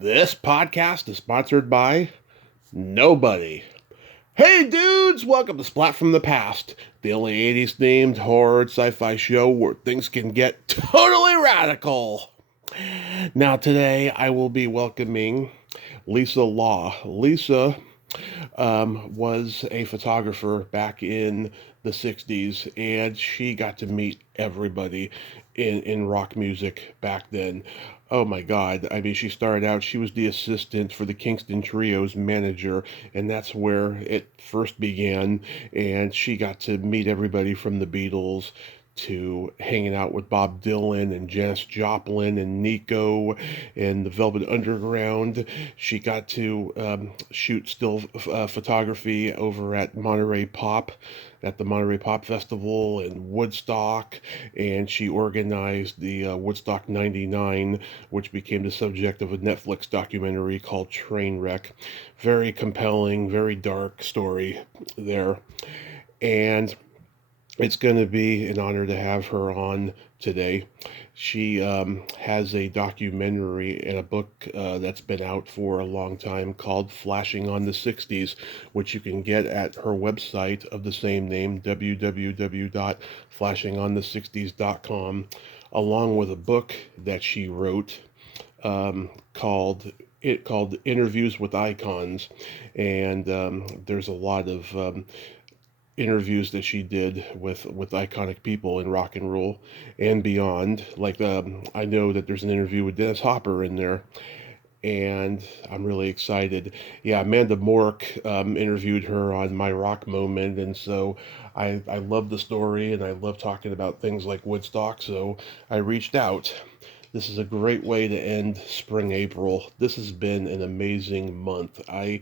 This podcast is sponsored by nobody. Hey dudes, welcome to Splat from the Past, the only 80s themed horror sci-fi show where things can get totally radical. Now today I will be welcoming Lisa Law. Lisa was a photographer back in the 60s, and she got to meet everybody in rock music back then. Oh my God. I mean, she started out, she was the assistant for the Kingston Trio's manager, and that's where it first began. And she got to meet everybody from the Beatles to hanging out with Bob Dylan and Janis Joplin and Nico and the Velvet Underground. She got to shoot still photography over at Monterey Pop, at the Monterey Pop Festival and Woodstock, and she organized the Woodstock 99, which became the subject of a Netflix documentary called Trainwreck. Very compelling, very dark story there. And it's going to be an honor to have her on today. She has a documentary and a book that's been out for a long time called Flashing on the 60s, which you can get at her website of the same name, www.flashingonthe60s.com, along with a book that she wrote called Interviews with Icons. And there's a lot of interviews that she did with iconic people in rock and roll and beyond. Like I know that there's an interview with Dennis Hopper in there, and I'm really excited. Yeah, Amanda Mork interviewed her on My Rock Moment, and so I love the story and I love talking about things like Woodstock, so I reached out. This is a great way to end spring April. This has been an amazing month. I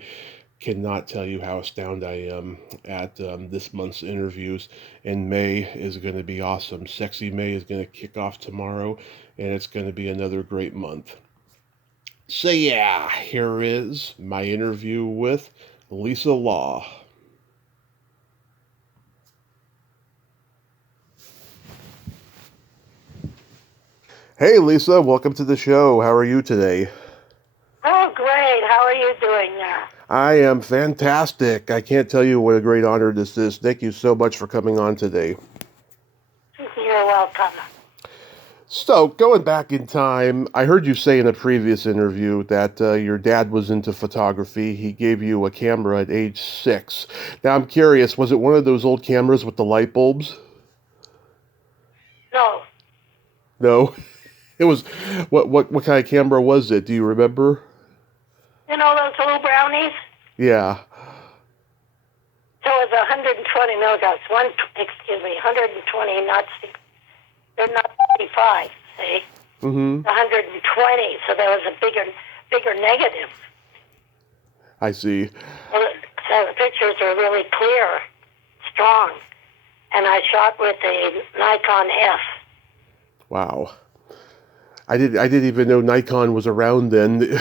cannot tell you how astounded I am at this month's interviews. And May is going to be awesome. Sexy May is going to kick off tomorrow, and it's going to be another great month. So, yeah, here is my interview with Lisa Law. Hey, Lisa, welcome to the show. How are you today? Oh, great. How are you doing now? I am fantastic. I can't tell you what a great honor this is. Thank you so much for coming on today. You're welcome. So, going back in time, I heard you say in a previous interview that your dad was into photography. He gave you a camera at age 6. Now, I'm curious, was it one of those old cameras with the light bulbs? No, No. It was, what kind of camera was it? Do you remember? you know those little brownies? Yeah. So it was 120 milligrams. 120, not they're not 65. See, Mm-hmm. 120. So there was a bigger negative. I see. So the pictures are really clear, strong, and I shot with a Nikon F. Wow. I didn't even know Nikon was around then.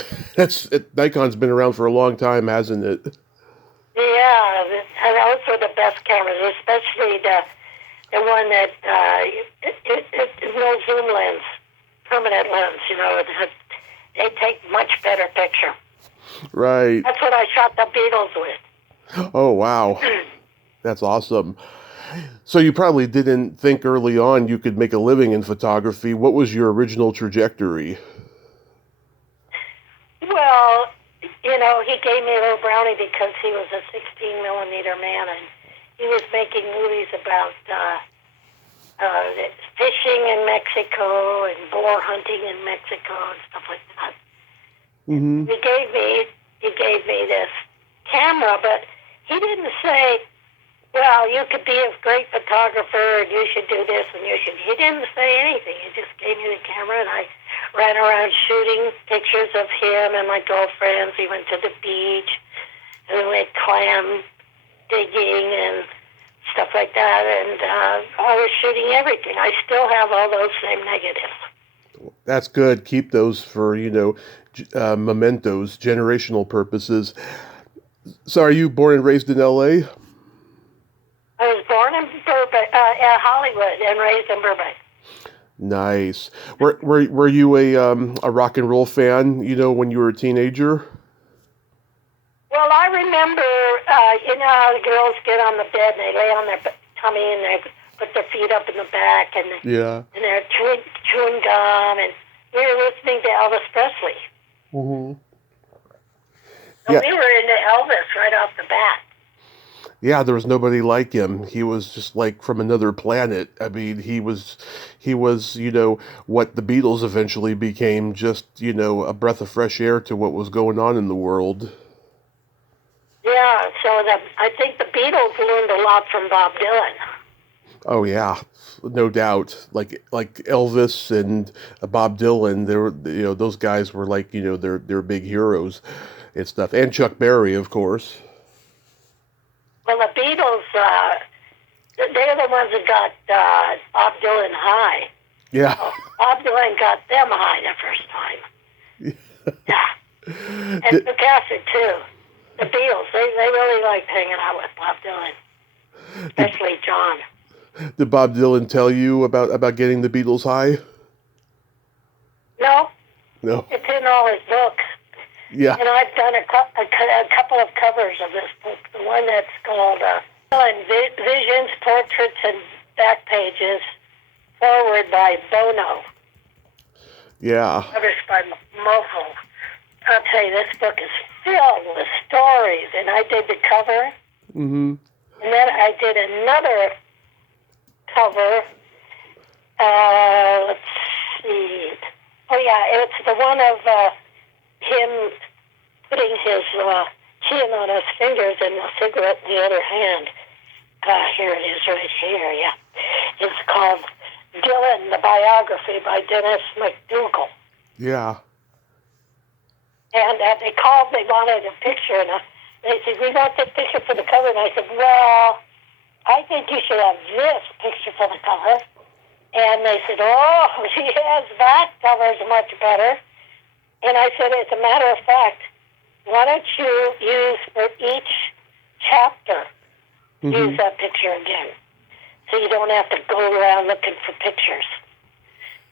Nikon's been around for a long time, hasn't it? Yeah, and those were the best cameras, especially the one that is no zoom lens, permanent lens. You know, they take much better picture. Right. That's what I shot the Beatles with. Oh, wow. That's awesome. So you probably didn't think early on you could make a living in photography. What was your original trajectory? Well, you know, he gave me a little brownie because he was a 16 millimeter man, and he was making movies about fishing in Mexico and boar hunting in Mexico and stuff like that. Mm-hmm. He gave me this camera, but he didn't say, well, you could be a great photographer and you should do this and you should. He didn't say anything. He just gave me the camera, and I ran around shooting pictures of him and my girlfriends. We went to the beach and we went clam digging and stuff like that. And I was shooting everything. I still have all those same negatives. That's good. Keep those for, mementos, generational purposes. So are you born and raised in L.A.? I was born in Burbank, Hollywood, and raised in Burbank. Nice. Were you a rock and roll fan? You know, when you were a teenager? Well, I remember, you know how the girls get on the bed and they lay on their tummy and they put their feet up in the back Yeah. and they're chewing gum, and we were listening to Elvis Presley. Hmm. So Yeah. we were into Elvis right off the bat. Yeah, there was nobody like him. He was just like from another planet. I mean, he was, what the Beatles eventually became, just, a breath of fresh air to what was going on in the world. Yeah, so I think the Beatles learned a lot from Bob Dylan. Oh yeah, no doubt. Like Elvis and Bob Dylan, they were, those guys were like, they're big heroes and stuff. And Chuck Berry, of course. Well, the Beatles, they're the ones that got Bob Dylan high. Yeah. So Bob Dylan got them high the first time. Yeah. And Did, Rick Astley, too. The Beatles, they really liked hanging out with Bob Dylan, did, especially John. did Bob Dylan tell you about getting the Beatles high? No, No. it's in all his books. Yeah. And I've done a couple of covers of this book. The one that's called Visions, Portraits, and Back Pages, forward by Bono, Yeah. published by Mofo. I'll tell you, this book is filled with stories. And I did the cover, Mm-hmm. and then I did another cover. Let's see. Oh, yeah, it's the one of him putting his chin on his fingers and a cigarette in the other hand. Here it is right here, yeah. It's called Dylan, the Biography by Dennis McDougall. Yeah. And they wanted a picture, and they said, we want this picture for the cover. And I said, well, I think you should have this picture for the cover. And they said, oh, yes, that cover is much better. And I said, as a matter of fact, why don't you use for each chapter, use that picture again, so you don't have to go around looking for pictures.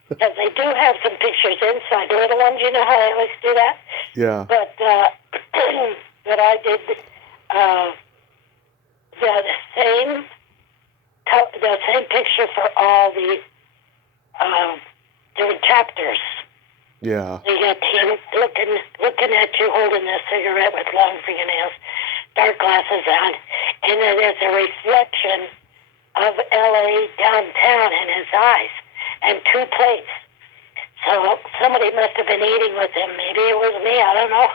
Because they do have some pictures inside, the little ones, you know how they always do that? Yeah. But but I did the same picture for all the different chapters. Yeah. You got him looking at you holding a cigarette with long fingernails, dark glasses on, and then there's a reflection of L.A. downtown in his eyes, and two plates. So somebody must have been eating with him. Maybe it was me. I don't know.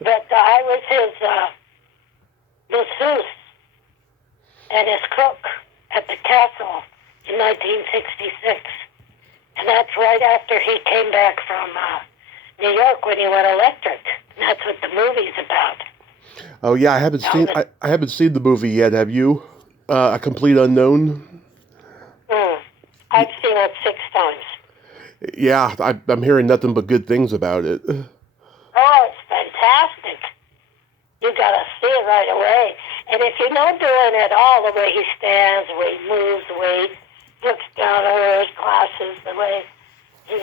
But I was his masseuse and his cook at the castle in 1966. And that's right after he came back from New York when he went electric. And that's what the movie's about. Oh yeah, I haven't seen the movie yet. Have you? A Complete Unknown. I've seen it 6 times. Yeah, I'm hearing nothing but good things about it. Oh, it's fantastic. You got to see it right away. And if you know Dylan at all, the way he stands, the way he moves, the way he looks down over his glasses, the way he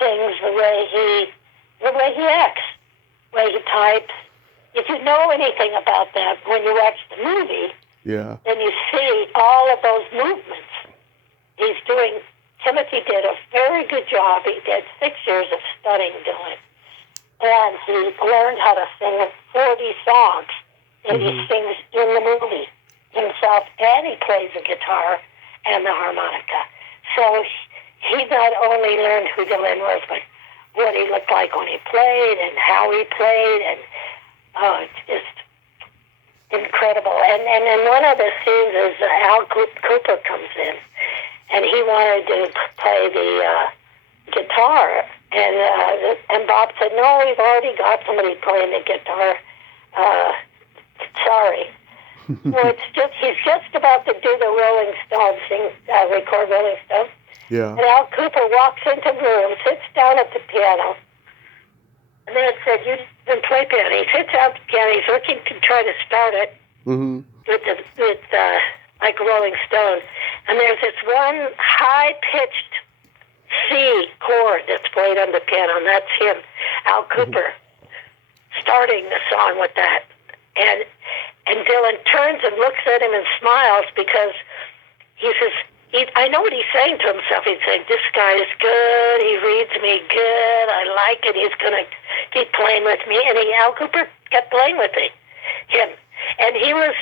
sings, the way he acts, the way he types. If you know anything about that, when you watch the movie, Yeah. then you see all of those movements. He's doing. Timothy did a very good job. He did 6 years of studying Dylan. And he learned how to sing 40 songs that he sings in the movie himself, and he plays the guitar and the harmonica. So he not only learned who Dylan was, but what he looked like when he played and how he played, and it's just incredible. And in one of the scenes is Al Cooper comes in, and he wanted to play the guitar, and Bob said, no, we've already got somebody playing the guitar. Sorry. Well, he's just about to do the Rolling Stones, record Rolling Stones. Yeah. And Al Cooper walks into the room, sits down at the piano, and then said, you didn't play piano. He sits down at the piano, he's looking to try to start it with like Rolling Stones. And there's this one high-pitched C chord that's played on the piano, and that's him, Al Cooper, starting the song with that. And Dylan turns and looks at him and smiles because he says, I know what he's saying to himself. He's saying, this guy is good. He reads me good. I like it. He's going to keep playing with me. And Al Cooper kept playing with him. And I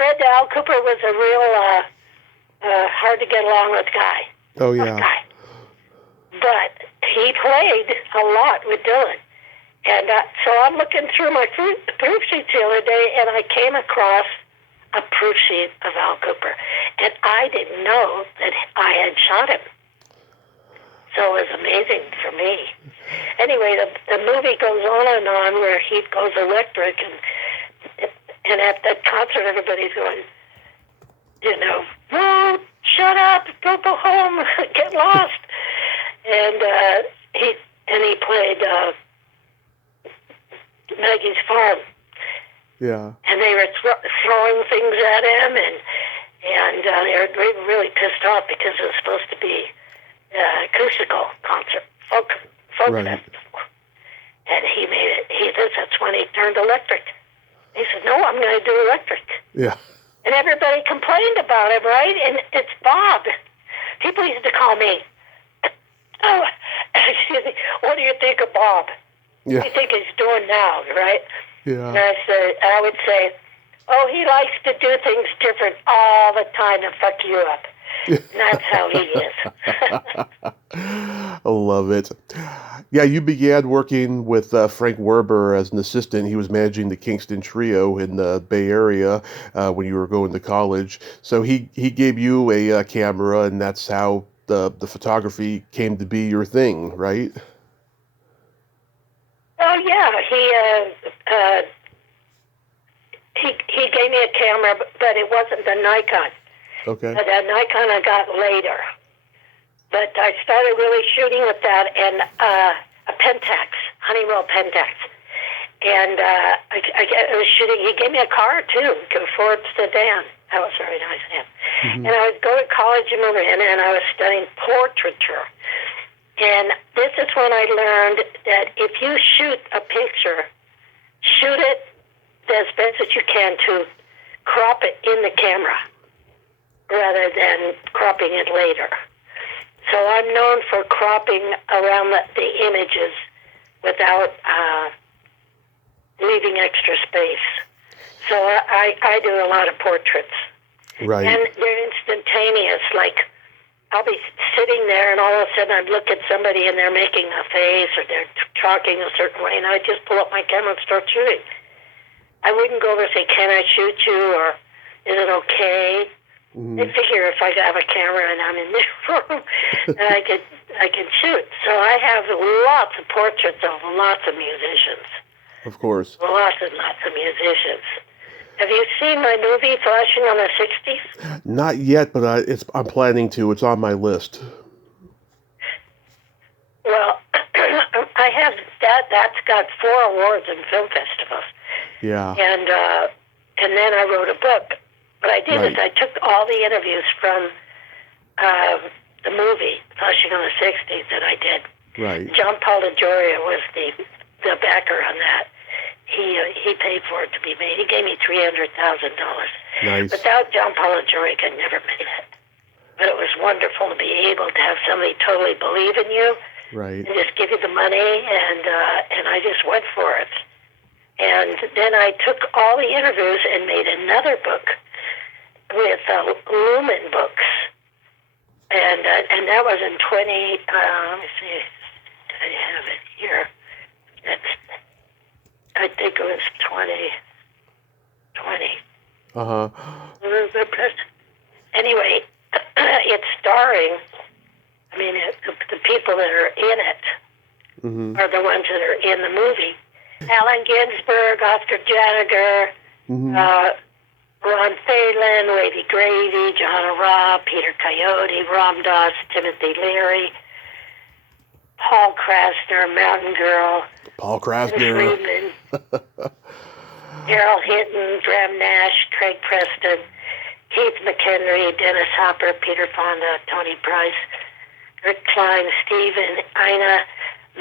read that Al Cooper was a real hard to get along with guy. Oh, yeah. Guy. But he played a lot with Dylan. And so I'm looking through my proof sheets the other day, and I came across a proof sheet of Al Cooper. And I didn't know that I had shot him. So it was amazing for me. Anyway, the movie goes on and on where he goes electric, and at that concert, everybody's going, whoa, shut up, go home, get lost. And he played Maggie's Farm. Yeah. And they were throwing things at him, and they were really pissed off because it was supposed to be acoustical concert, folk right. festival. And he made it. That's when he turned electric. He said, "No, I'm going to do electric." Yeah. And everybody complained about him, right? And it's Bob. People used to call me, "Oh, excuse me, what do you think of Bob? Yeah. What do you think he's doing now, right?" Yeah. And I would say, "Oh, he likes to do things different all the time to fuck you up." And that's how he is. I love it. Yeah, you began working with Frank Werber as an assistant. He was managing the Kingston Trio in the Bay Area when you were going to college. So he gave you a camera, and that's how the photography came to be your thing, right? Oh yeah, he gave me a camera, but it wasn't the Nikon. Okay. The Nikon I got later. But I started really shooting with that and a Pentax, Honeywell Pentax. And I was shooting. He gave me a car, too, a Ford sedan. That was very nice of him. Mm-hmm. And I was going to college in Marin, and I was studying portraiture. And this is when I learned that if you shoot a picture, shoot it as best as you can to crop it in the camera rather than cropping it later. So I'm known for cropping around the images without leaving extra space. So I do a lot of portraits. Right. And they're instantaneous. Like, I'll be sitting there, and all of a sudden I'd look at somebody, and they're making a face, or they're talking a certain way, and I just pull up my camera and start shooting. I wouldn't go over and say, "Can I shoot you?" or "Is it okay?" Mm-hmm. They figure if I have a camera and I'm in this room, that I can shoot. So I have lots of portraits of lots of musicians. Of course. Lots and lots of musicians. Have you seen my movie, Flashing on the 60s? Not yet, but I'm planning to. It's on my list. Well, I have that. That's got 4 awards in film festivals. Yeah. And then I wrote a book. What I did is I took all the interviews from the movie, Flashing on the 60s, that I did. Right. John Paul DeGioia was the backer on that. He paid for it to be made. He gave me $300,000. Nice. Without John Paul DeGioia, I could never made it. But it was wonderful to be able to have somebody totally believe in you, right, and just give you the money, and I just went for it. And then I took all the interviews and made another book with Lumen Books, and that was in 20. Let me see, I have it here. I think it was 2020. Anyway, it's starring. I mean, the people that are in it are the ones that are in the movie. Allen Ginsberg, Oscar Janiger, Ron Phelan, Wavy Gravy, John Ra, Peter Coyote, Ram Dass, Timothy Leary, Paul Krasner, Mountain Girl, Paul Krasner, Friedman, Errol Hinton, Graham Nash, Craig Preston, Keith McHenry, Dennis Hopper, Peter Fonda, Tony Price, Rick Klein, Stephen, Ina,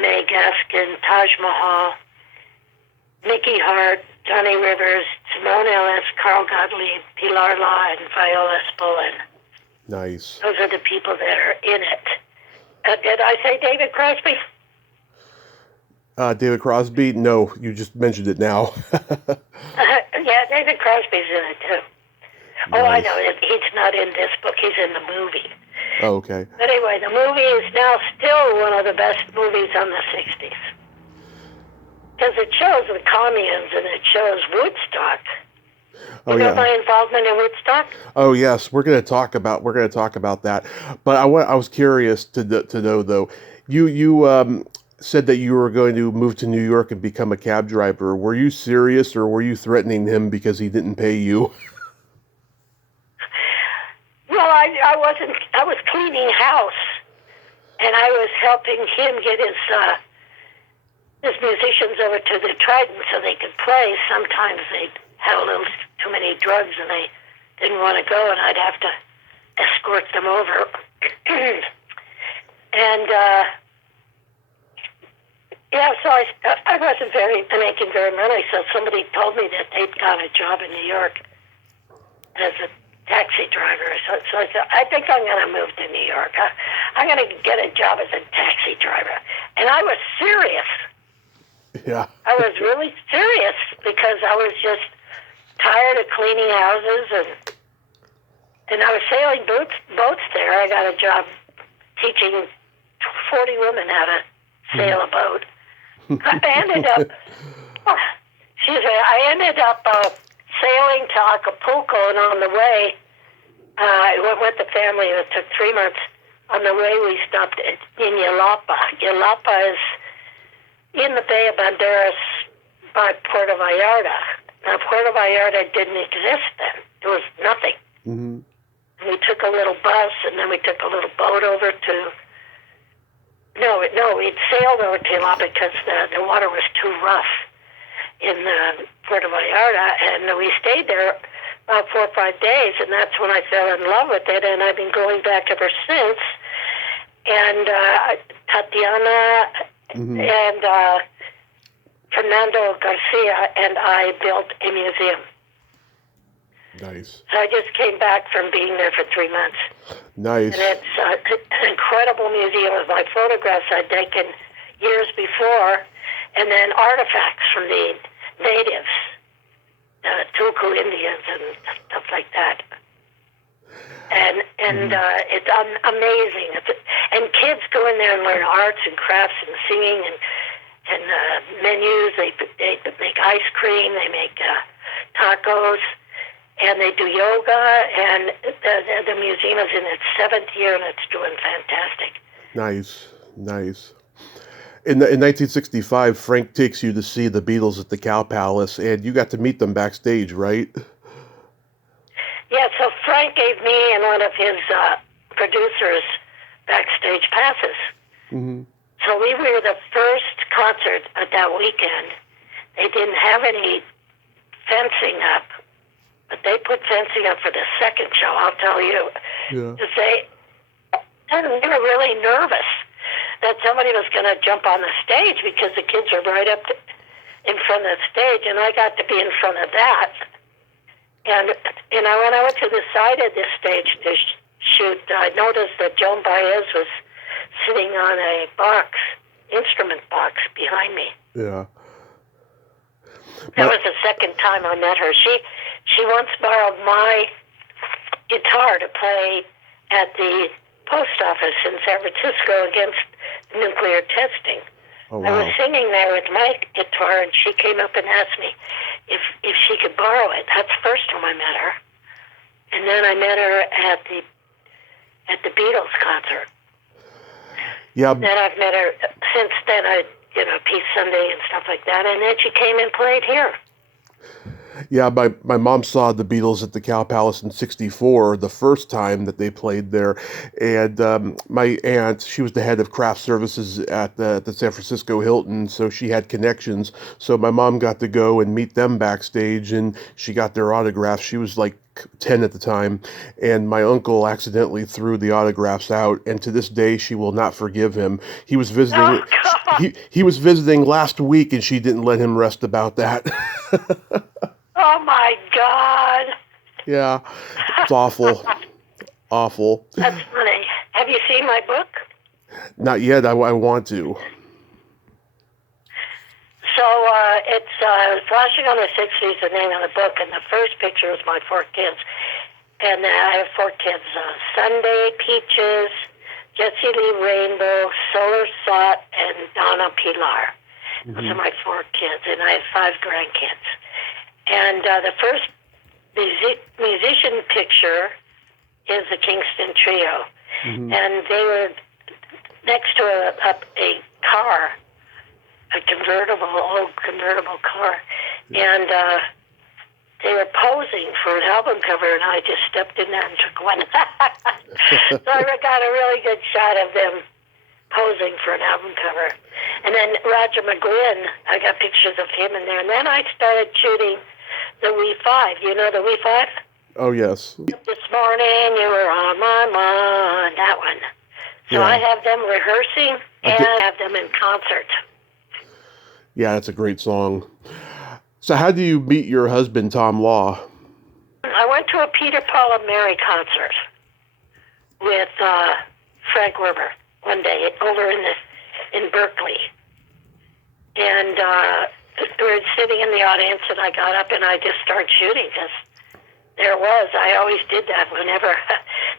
Mae Gaskin, Taj Mahal, Mickey Hart, Johnny Rivers, Simone Ellis, Carl Gottlieb, Pilar Law, and Viola Spolin. Nice. Those are the people that are in it. Did I say David Crosby? David Crosby? No, you just mentioned it now. Yeah, David Crosby's in it too. Oh, I Nice. know. He's not in this book. He's in the movie. Oh, okay. But anyway, the movie is now still one of the best movies on the 60s. Because it shows the communes and it shows Woodstock. Oh, You know yeah. my involvement in Woodstock? Oh, yes. We're going to talk about that. But I was curious to know though. You said that you were going to move to New York and become a cab driver. Were you serious, or were you threatening him because he didn't pay you? Well, I wasn't. I was cleaning house, and I was helping him get his musicians over to the Trident so they could play. Sometimes they'd have a little too many drugs and they didn't want to go, and I'd have to escort them over. And yeah, so I wasn't making very money. So somebody told me that they'd got a job in New York as a taxi driver. So I said, I think I'm going to move to New York. I'm going to get a job as a taxi driver. And I was serious. Yeah. I was really serious because I was just tired of cleaning houses, and I was sailing boats there. I got a job teaching 40 women how to sail a boat. I ended up sailing to Acapulco, and on the way, I went with the family. It took 3 months. On the way, we stopped in Yelapa. Yelapa is in the Bay of Banderas by Puerto Vallarta. Now, Puerto Vallarta didn't exist then. There was nothing. Mm-hmm. We took a little bus, and then we took a little boat over to... No, we'd sailed over to Yelapa because the water was too rough in Puerto Vallarta, and we stayed there about 4 or 5 days, and that's when I fell in love with it, and I've been going back ever since. And Tatiana and Fernando Garcia and I built a museum. Nice. So I just came back from being there for 3 months. Nice. And it's an incredible museum of my photographs I'd taken years before, and then artifacts from the natives, Tulku Indians and stuff like that. And it's amazing. And kids go in there and learn arts and crafts and singing and menus. They make ice cream. They make tacos. And they do yoga, and the museum is in its 7th year, and it's doing fantastic. Nice, nice. In 1965, Frank takes you to see the Beatles at the Cow Palace, and you got to meet them backstage, right? Yeah, so Frank gave me and one of his producers backstage passes. Mm-hmm. So we were the first concert at that weekend. They didn't have any fencing up. But they put fencing up for the second show, I'll tell you. Yeah. They were really nervous that somebody was going to jump on the stage because the kids were right up in front of the stage, and I got to be in front of that. And when I went to the side of the stage to shoot, I noticed that Joan Baez was sitting on a instrument box behind me. Yeah. That was the second time I met her. She once borrowed my guitar to play at the post office in San Francisco against nuclear testing. Oh, wow. I was singing there with my guitar, and she came up and asked me if she could borrow it. That's the first time I met her. And then I met her at the Beatles concert. Yeah. Then I've met her since then. Peace Sunday and stuff like that. And then she came and played here. Yeah, my mom saw the Beatles at the Cow Palace in '64, the first time that they played there. And my aunt, she was the head of craft services at the San Francisco Hilton, so she had connections. So my mom got to go and meet them backstage, and she got their autographs. She was like 10 at the time, and my uncle accidentally threw the autographs out, and to this day she will not forgive him. He was Oh visiting God! he was visiting last week, and she didn't let him rest about that. Oh my God! Yeah, it's awful. Awful. That's funny. Have you seen my book? Not yet. I want to. So it's Flashing on the 60s, the name of the book, and the first picture is my four kids. And I have four kids, Sunday, Peaches, Jessie Lee Rainbow, Solar Sot, and Donna Pilar. Those are my four kids, and I have five grandkids. And the first musician picture is the Kingston Trio. And they were next to a car, a old convertible car. And they were posing for an album cover, and I just stepped in there and took one. So I got a really good shot of them posing for an album cover. And then Roger McGuinn, I got pictures of him in there. And then I started shooting the We-5. You know the We-5? Oh, yes. This morning you were on my mind, that one. So Yeah. I have them rehearsing and I have them in concert. Yeah, that's a great song. So how do you meet your husband, Tom Law? I went to a Peter, Paul, and Mary concert with Frank Werber one day over in Berkeley. And we were sitting in the audience, and I got up and I just started shooting because there it was. I always did that whenever.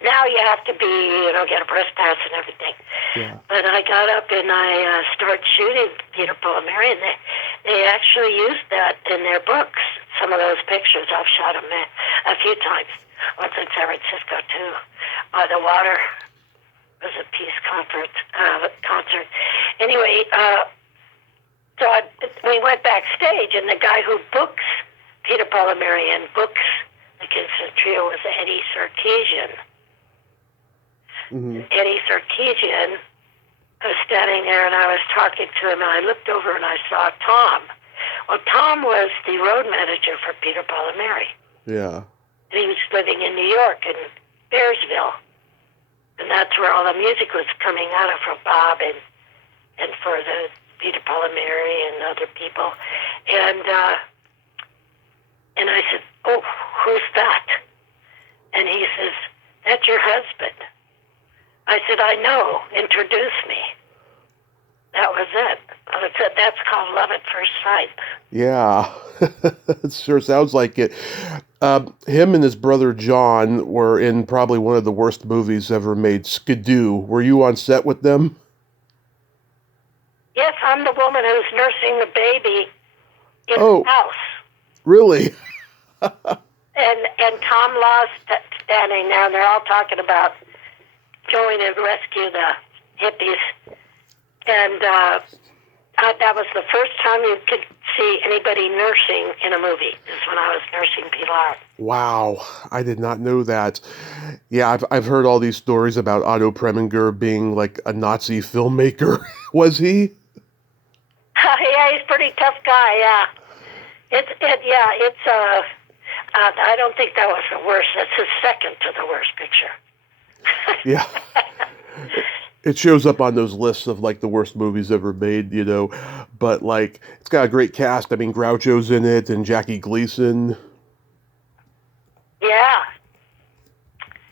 Now you have to get a press pass and everything. Yeah. But I got up and I started shooting Peter, Paul, and Mary, and they actually used that in their books. Some of those pictures, I've shot them a few times. Once in San Francisco, too, by the water. It was a peace concert. Anyway, so we went backstage, and the guy who books Peter, Paul, and Mary and books the Kingston Trio was Eddie Sarkeesian. Eddie Sarkeesian was standing there, and I was talking to him, and I looked over and I saw Tom. Well, Tom was the road manager for Peter, Paul, and Mary. Yeah. And he was living in New York, in Bearsville. And that's where all the music was coming out of for Bob and for the Peter, Paul, and Mary and other people. And I said, "Oh, who's that?" And he says, "That's your husband." I said, "I know. Introduce me." That was it. That's called love at first sight. Yeah. It sure sounds like it. Him and his brother John were in probably one of the worst movies ever made, Skidoo. Were you on set with them? Yes, I'm the woman who's nursing the baby in Oh. the house. Really? And Tom Law's standing there, and they're all talking about going to rescue the hippies. And that was the first time you could see anybody nursing in a movie, is when I was nursing Pilar. Wow, I did not know that. Yeah, I've heard all these stories about Otto Preminger being like a Nazi filmmaker. Was he? Yeah, he's a pretty tough guy, yeah. I don't think that was the worst. That's his second to the worst picture. Yeah. It shows up on those lists of like the worst movies ever made, but like it's got a great cast. I mean, Groucho's in it and Jackie Gleason. Yeah.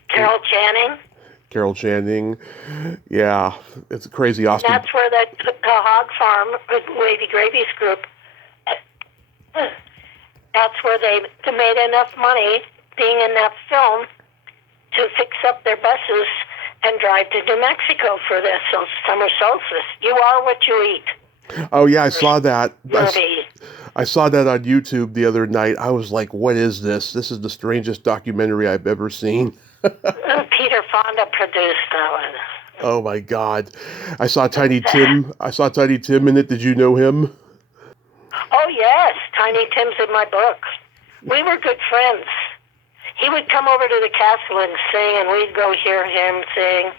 Carol Channing. Carol Channing. Yeah, it's a crazy Austin. That's where the hog farm, Wavy Gravy's group, that's where they made enough money being in that film to fix up their buses and drive to New Mexico for the summer solstice. You are what you eat. Oh yeah, I saw that. Movie. I saw that on YouTube the other night. I was like, what is this? This is the strangest documentary I've ever seen. Peter Fonda produced that one. Oh my God. I saw Tiny Tim. In it. Did you know him? Oh, yes. Tiny Tim's in my book. We were good friends. He would come over to the castle and sing, and we'd go hear him sing.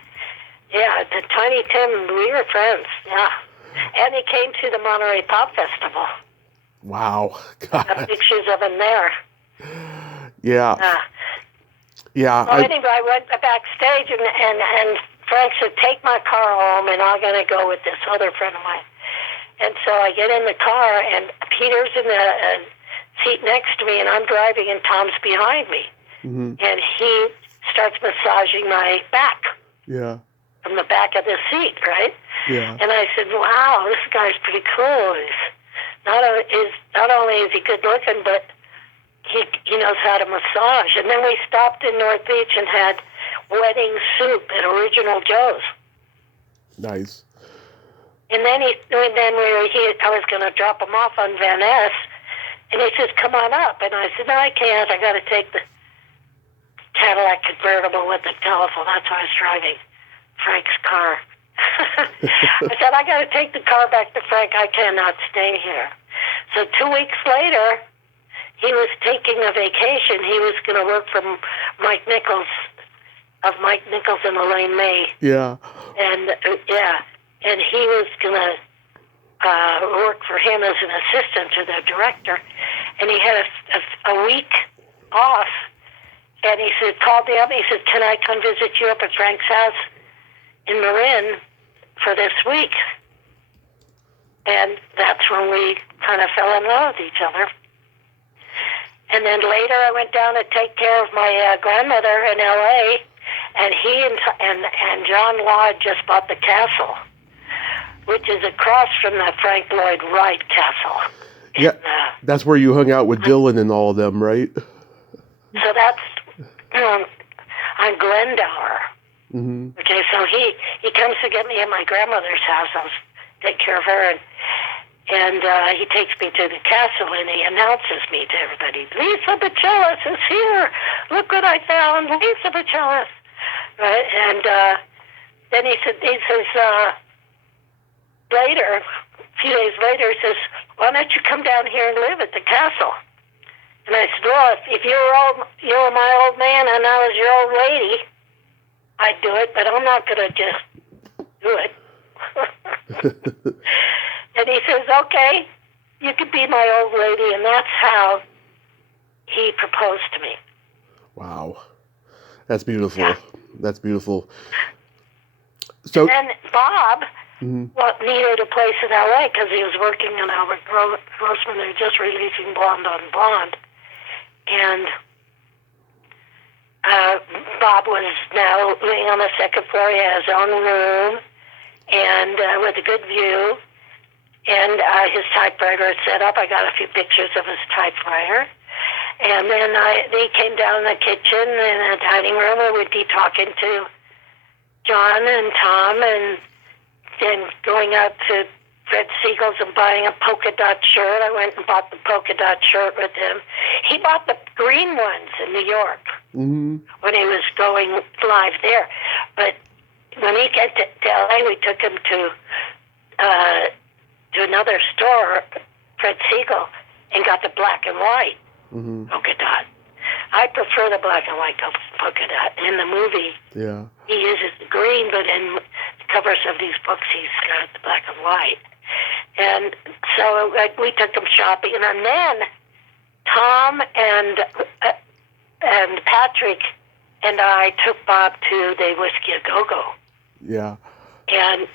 Yeah, the Tiny Tim, we were friends, yeah. And he came to the Monterey Pop Festival. Wow. I have pictures of him there. Yeah. Yeah. Well, anyway, I went backstage, and Frank said, take my car home, and I'm going to go with this other friend of mine. And so I get in the car, and Peter's in the seat next to me, and I'm driving, and Tom's behind me. Mm-hmm. And he starts massaging my back. Yeah. From the back of the seat, right? Yeah. And I said, wow, this guy's pretty cool. Not only is he good looking, but he knows how to massage. And then we stopped in North Beach and had wedding soup at Original Joe's. Nice. And then I was going to drop him off on Van Ness, and he says, come on up. And I said, no, I can't. I got to take the Cadillac convertible with the telephone. That's why I was driving Frank's car. I said, I got to take the car back to Frank. I cannot stay here. So 2 weeks later, he was taking a vacation. He was going to work for Mike Nichols and Elaine May. Yeah. And and he was going to work for him as an assistant to the director. And he had a week off. And he said, called me up. He said, can I come visit you up at Frank's house in Marin for this week? And that's when we kind of fell in love with each other. And then later I went down to take care of my grandmother in L.A., and he and John Lodge just bought the castle, which is across from the Frank Lloyd Wright Castle. Yeah, that's where you hung out with Dylan and all of them, right? So that's on Glendower. Mm-hmm. Okay, so he comes to get me at my grandmother's house. I'll take care of her, and he takes me to the castle, and he announces me to everybody. Lisa Bachellis is here. Look what I found, Lisa Bachellis. Right, and then he says later, a few days later, he says, why don't you come down here and live at the castle? And I said, well, if you were my old man and I was your old lady, I'd do it, but I'm not going to just do it. And he says, okay, you could be my old lady, and that's how he proposed to me. Wow. That's beautiful. Yeah. That's beautiful. So, and then Bob mm-hmm. needed a place in L.A. because he was working in Albert Grossman. They were just releasing Blonde on Blonde. And Bob was now living on the second floor. He had his own room and with a good view. And his typewriter is set up. I got a few pictures of his typewriter. And then they came down in the kitchen and the dining room, and we'd be talking to John and Tom, and then going out to Fred Siegel's and buying a polka dot shirt. I went and bought the polka dot shirt with him. He bought the green ones in New York mm-hmm. when he was going live there. But when he got to L.A., we took him to another store, Fred Siegel, and got the black and white. Mm-hmm. Polka dot. I prefer the black and white polka dot. In the movie, yeah, he uses the green, but in the covers of these books, he's got the black and white. And so we took him shopping, and then Tom and Patrick and I took Bob to the Whiskey A Go Go. Yeah. And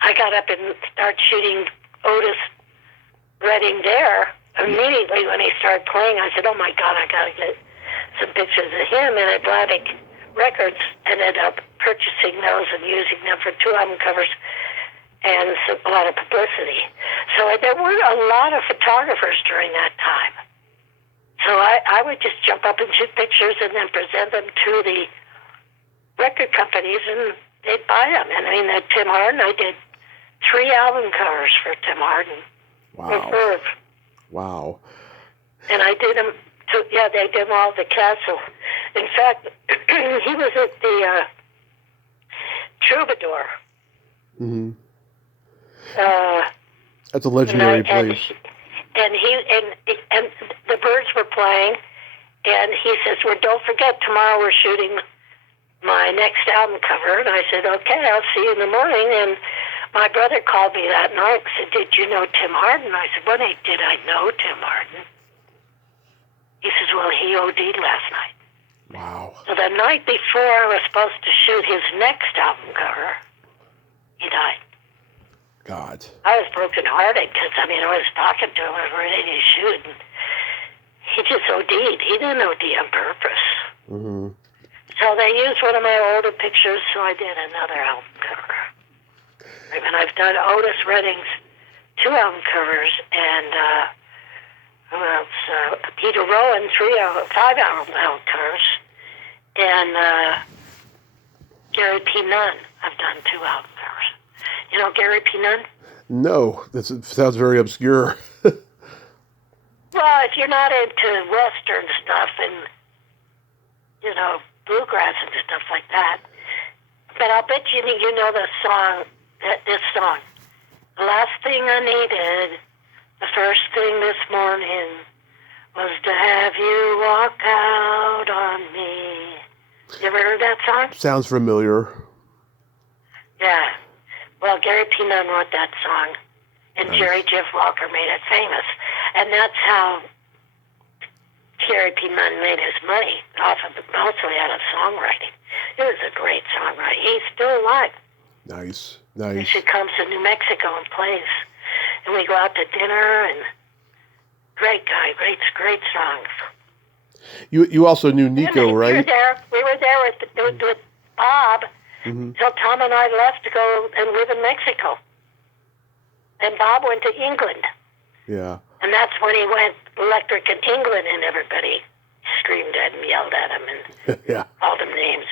I got up and started shooting Otis Redding there. Immediately when he started playing, I said, oh my God, I got to get some pictures of him. And Atlantic Records ended up purchasing those and using them for 2 album covers and a lot of publicity. So there were a lot of photographers during that time. So I would just jump up and shoot pictures and then present them to the record companies, and they'd buy them. And I mean, Tim Hardin, I did 3 album covers for Tim Hardin. Wow. Wow. And I did them, they did them all at the castle. In fact, he was at the Troubadour. Mm-hmm. That's a legendary place. And playing, and he says, well, don't forget, tomorrow we're shooting my next album cover. And I said, okay, I'll see you in the morning. And my brother called me that night and said, did you know Tim Hardin? I said, well, did I know Tim Hardin? He says, well, he OD'd last night. Wow. So the night before I was supposed to shoot his next album cover, he died. God. I was brokenhearted because, I was talking to him, I was ready to shoot, and he just OD'd. He didn't OD on purpose. Mm-hmm. So they used one of my older pictures, so I did another album cover. And I've done Otis Redding's 2 album covers, and who else? Peter Rowan, 5 album covers, and Gary P. Nunn. I've done 2 album covers. You know Gary P. Nunn? No, that sounds very obscure. Well, if you're not into Western stuff and, bluegrass and stuff like that, but I'll bet you know the song, this song. The last thing I needed, the first thing this morning, was to have you walk out on me. You ever heard that song? Sounds familiar. Yeah. Well, Gary P. Nunn wrote that song, and Nice. Jerry Jeff Walker made it famous. And that's how Gary P. Nunn made his money, mostly out of songwriting. It was a great songwriter. He's still alive. Nice. He comes to New Mexico and plays. And we go out to dinner, and great guy, great songs. You also knew Nico, right? We were there with Bob until Tom and I left to go and live in Mexico. And Bob went to England. Yeah. And that's when he went electric in England, and everybody screamed at him, yelled at him, and Yeah. called him names.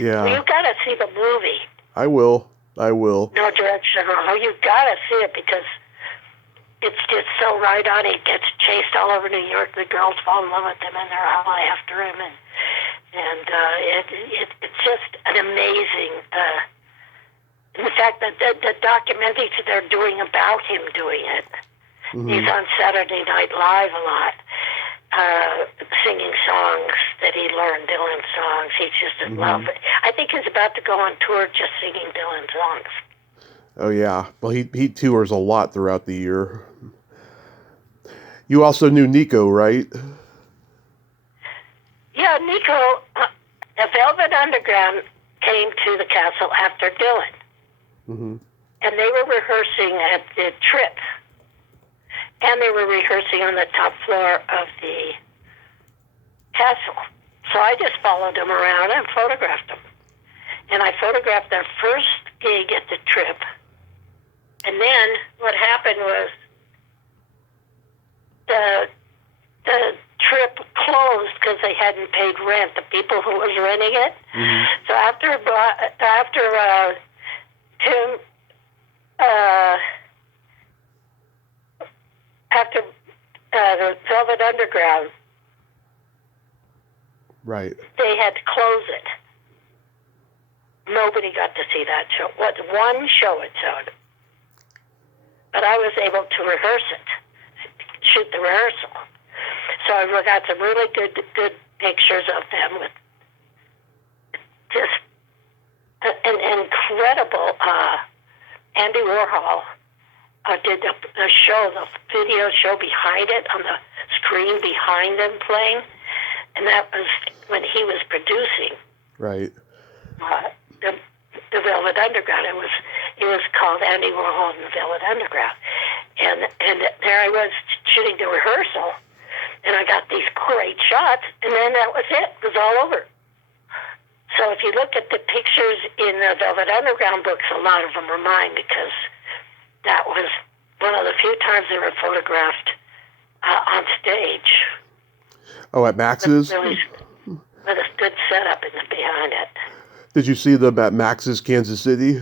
Yeah. Well, you got to see the movie. I will. No Direction. Oh, you got to see it because it's just so right on. He gets chased all over New York. The girls fall in love with him, and they're all after him, and it's just an amazing. In fact, the documentaries they're doing about him doing it. Mm-hmm. He's on Saturday Night Live a lot, singing songs that he learned, Dylan songs. He's just in love. I think he's about to go on tour just singing Dylan songs. Oh yeah. Well, he tours a lot throughout the year. You also knew Nico, right? Yeah, Nico, the Velvet Underground came to the castle after Dylan. Mm-hmm. And they were rehearsing at the Trip. And they were rehearsing on the top floor of the castle. So I just followed them around and photographed them. And I photographed their first gig at the Trip. And then what happened was the Trip closed because they hadn't paid rent, the people who was renting it. Mm-hmm. So after the Velvet Underground, Right. they had to close it. Nobody got to see that show. What one show it showed, but I was able to rehearse it, shoot the rehearsal. So I got some really good pictures of them with just an incredible. Andy Warhol did the show, the video show behind it, on the screen behind them playing, and that was when he was producing. Right. The Velvet Underground. It was called Andy Warhol and the Velvet Underground, and there I was shooting the rehearsal, and I got these great shots, and then that was it. It was all over. So if you look at the pictures in the Velvet Underground books, a lot of them are mine because that was one of the few times they were photographed on stage. Oh, at Max's? With a good setup behind it. Did you see them at Max's Kansas City?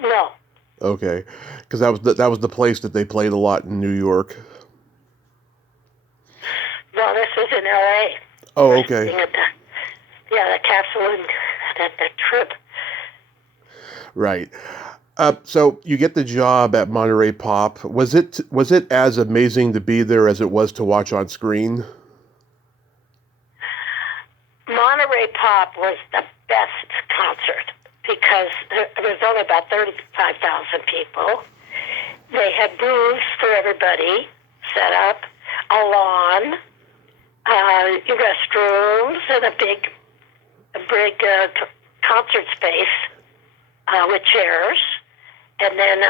No. Okay, because that was the place that they played a lot in New York. No, this was in L.A. Oh, okay. The castle and at the Trip. Right. So you get the job at Monterey Pop. Was it as amazing to be there as it was to watch on screen? Monterey Pop was the best concert because there was only about 35,000 people. They had booths for everybody set up, a lawn, restrooms, and a big concert space with chairs, and then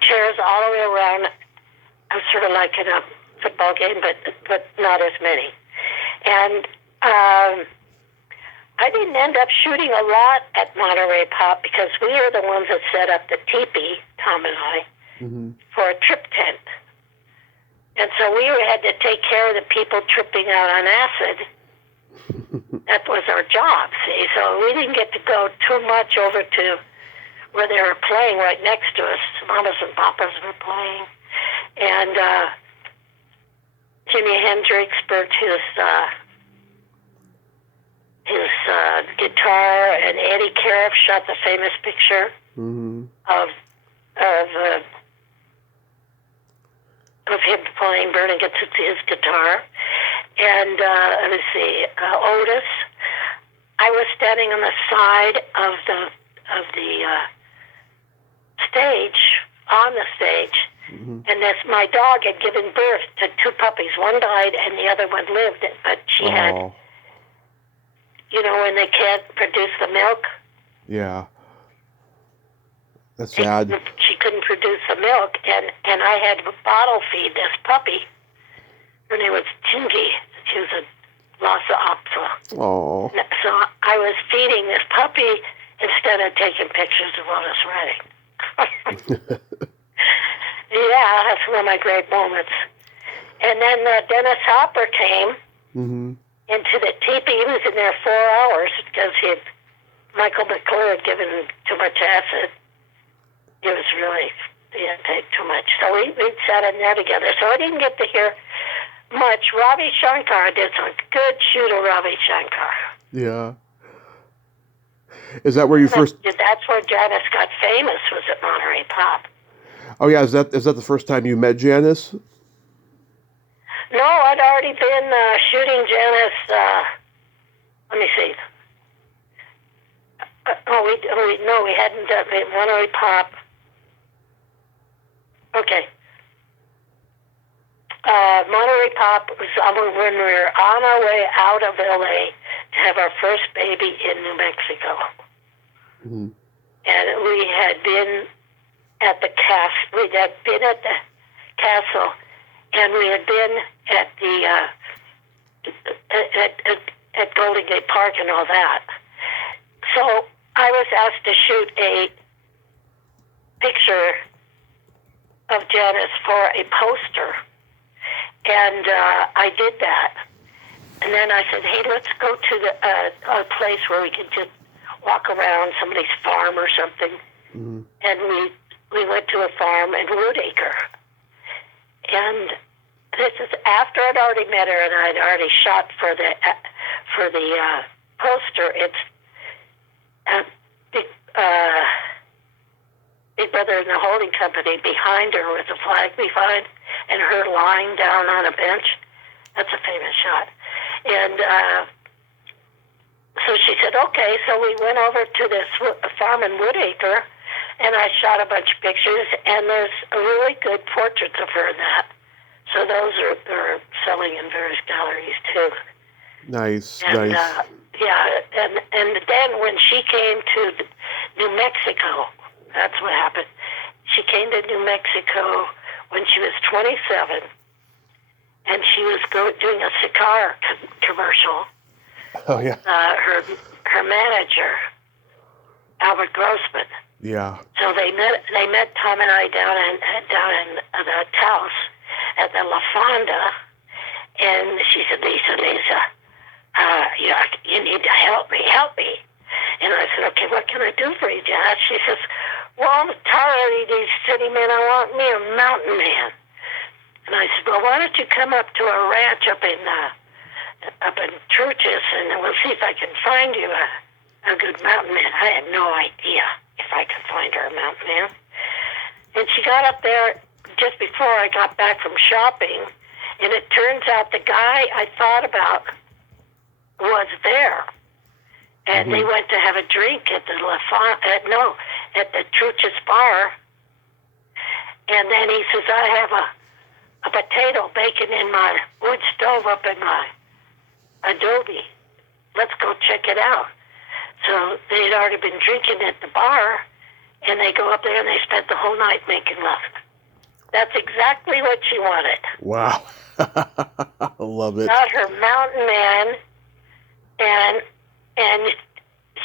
chairs all the way around. Sort of like in a football game, but not as many. And I didn't end up shooting a lot at Monterey Pop because we were the ones that set up the teepee, Tom and I, for a trip tent. And so we had to take care of the people tripping out on acid. That was our job, see? So we didn't get to go too much over to where they were playing right next to us. Mamas and Papas were playing. And Jimi Hendrix brought his guitar, and Eddie Cariff shot the famous picture of him playing, burning his guitar. And let me see, Otis. I was standing on the side of the stage, on the stage, and my dog had given birth to two puppies. One died and the other one lived, but she had, when they can't produce the milk. Yeah. That's sad. She couldn't produce the milk, and I had to bottle feed this puppy. Her name was Tingy. She was a Lhasa Apso. Oh. So I was feeding this puppy instead of taking pictures of Otis Redding. Yeah, that's one of my great moments. And then Dennis Hopper came into the teepee. He was in there 4 hours because Michael McClure had given him too much acid. He didn't take too much. So we sat in there together. So I didn't get to hear much. Ravi Shankar did some good shoot of Ravi Shankar. Yeah. Is that where you first... That's where Janice got famous, was at Monterey Pop. Oh, yeah. Is that the first time you met Janice? No, I'd already been shooting Janice, let me see. We hadn't done Monterey Pop. Okay. Monterey Pop was when we were on our way out of L.A. to have our first baby in New Mexico. And we had been at the castle. We had been at the castle, and we had been at the at Golden Gate Park and all that. So I was asked to shoot a picture of Janice for a poster, and I did that. And then I said, hey, let's go to a place where we can just walk around somebody's farm or something. And we went to a farm in Woodacre. And this is after I'd already met her and I'd already shot for the poster. It's Big Brother and the Holding Company behind her with a flag behind, and her lying down on a bench. That's a famous shot. And so she said, okay. So we went over to this farm in Woodacre, and I shot a bunch of pictures, and there's really good portraits of her in that. So those are selling in various galleries, too. Nice, and, nice. And then when she came to New Mexico, that's what happened. She came to New Mexico when she was 27, and she was doing a cigar commercial. Oh, yeah. Her manager, Albert Grossman. Yeah. So they met Tom and I down in the Taos at the La Fonda, and she said, Lisa, you need to help me. And I said, okay, what can I do for you, Janice? She says, well, I'm tired of these city men. I want me a mountain man. And I said, well, why don't you come up to a ranch up in Churches, and we'll see if I can find you a good mountain man. I had no idea if I could find her, Mountain Man. And she got up there just before I got back from shopping, and it turns out the guy I thought about was there. And they went to have a drink at the at the Truch's bar. And then he says, I have a potato baking in my wood stove up in my adobe. Let's go check it out. So they'd already been drinking at the bar, and they go up there and they spent the whole night making love. That's exactly what she wanted. Wow. I love it. Got her Mountain Man, and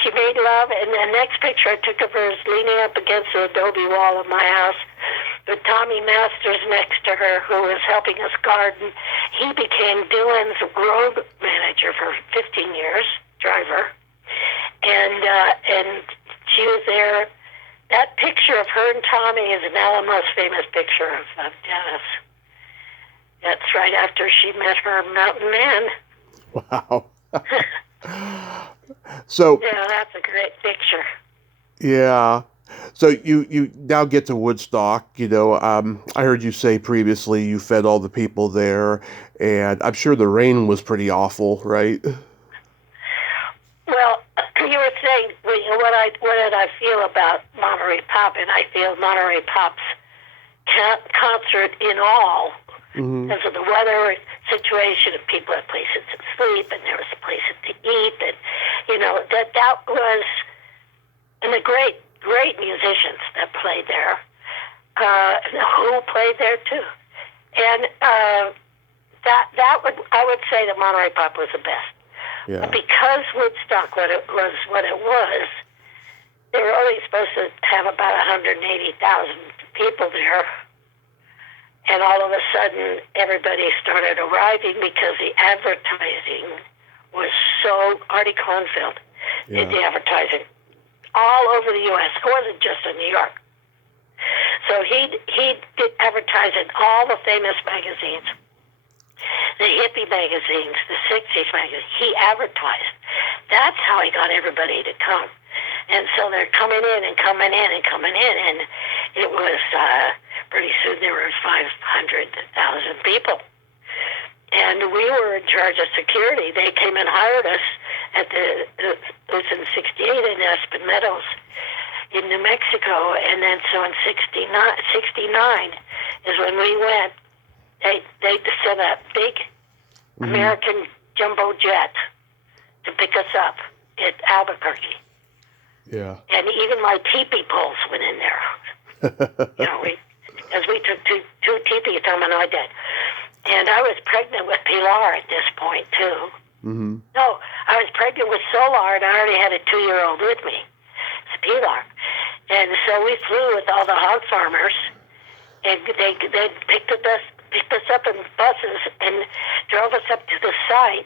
she made love, and the next picture I took of her is leaning up against the adobe wall of my house with Tommy Masters next to her, who was helping us garden. He became Dylan's road manager for 15 years, driver, and she was there. That picture of her and Tommy is now the most famous picture of Dennis. That's right after she met her Mountain Man. Wow. So yeah, that's a great picture. Yeah. So you now get to Woodstock, I heard you say previously you fed all the people there, and I'm sure the rain was pretty awful, right? Well, you were saying what did I feel about Monterey Pop, and I feel Monterey Pop's concert in all, because of the weather situation, and people had places to sleep, and there was places to eat, and that was, and the great musicians that played there, who played there too, and I would say that Monterey Pop was the best. Yeah. Because Woodstock what it was, they were only supposed to have about 180,000 people there. And all of a sudden, everybody started arriving because the advertising was so... Artie Kornfield did the advertising all over the U.S. It wasn't just in New York. So he did advertising all the famous magazines, the hippie magazines, the 60s magazines. He advertised. That's how he got everybody to come. And so they're coming in, and it was pretty soon there were 500,000 people. And we were in charge of security. They came and hired us it was in 68 in Aspen Meadows in New Mexico. And then so in 69 is when we went. They sent a big American jumbo jet to pick us up at Albuquerque. Yeah. And even my teepee poles went in there. We took two teepees, Tom and I did. And I was pregnant with Pilar at this point, too. Mm-hmm. No, I was pregnant with Solar, and I already had a 2-year-old with me. It's Pilar. And so we flew with all the hog farmers, and they picked us up in buses and drove us up to the site.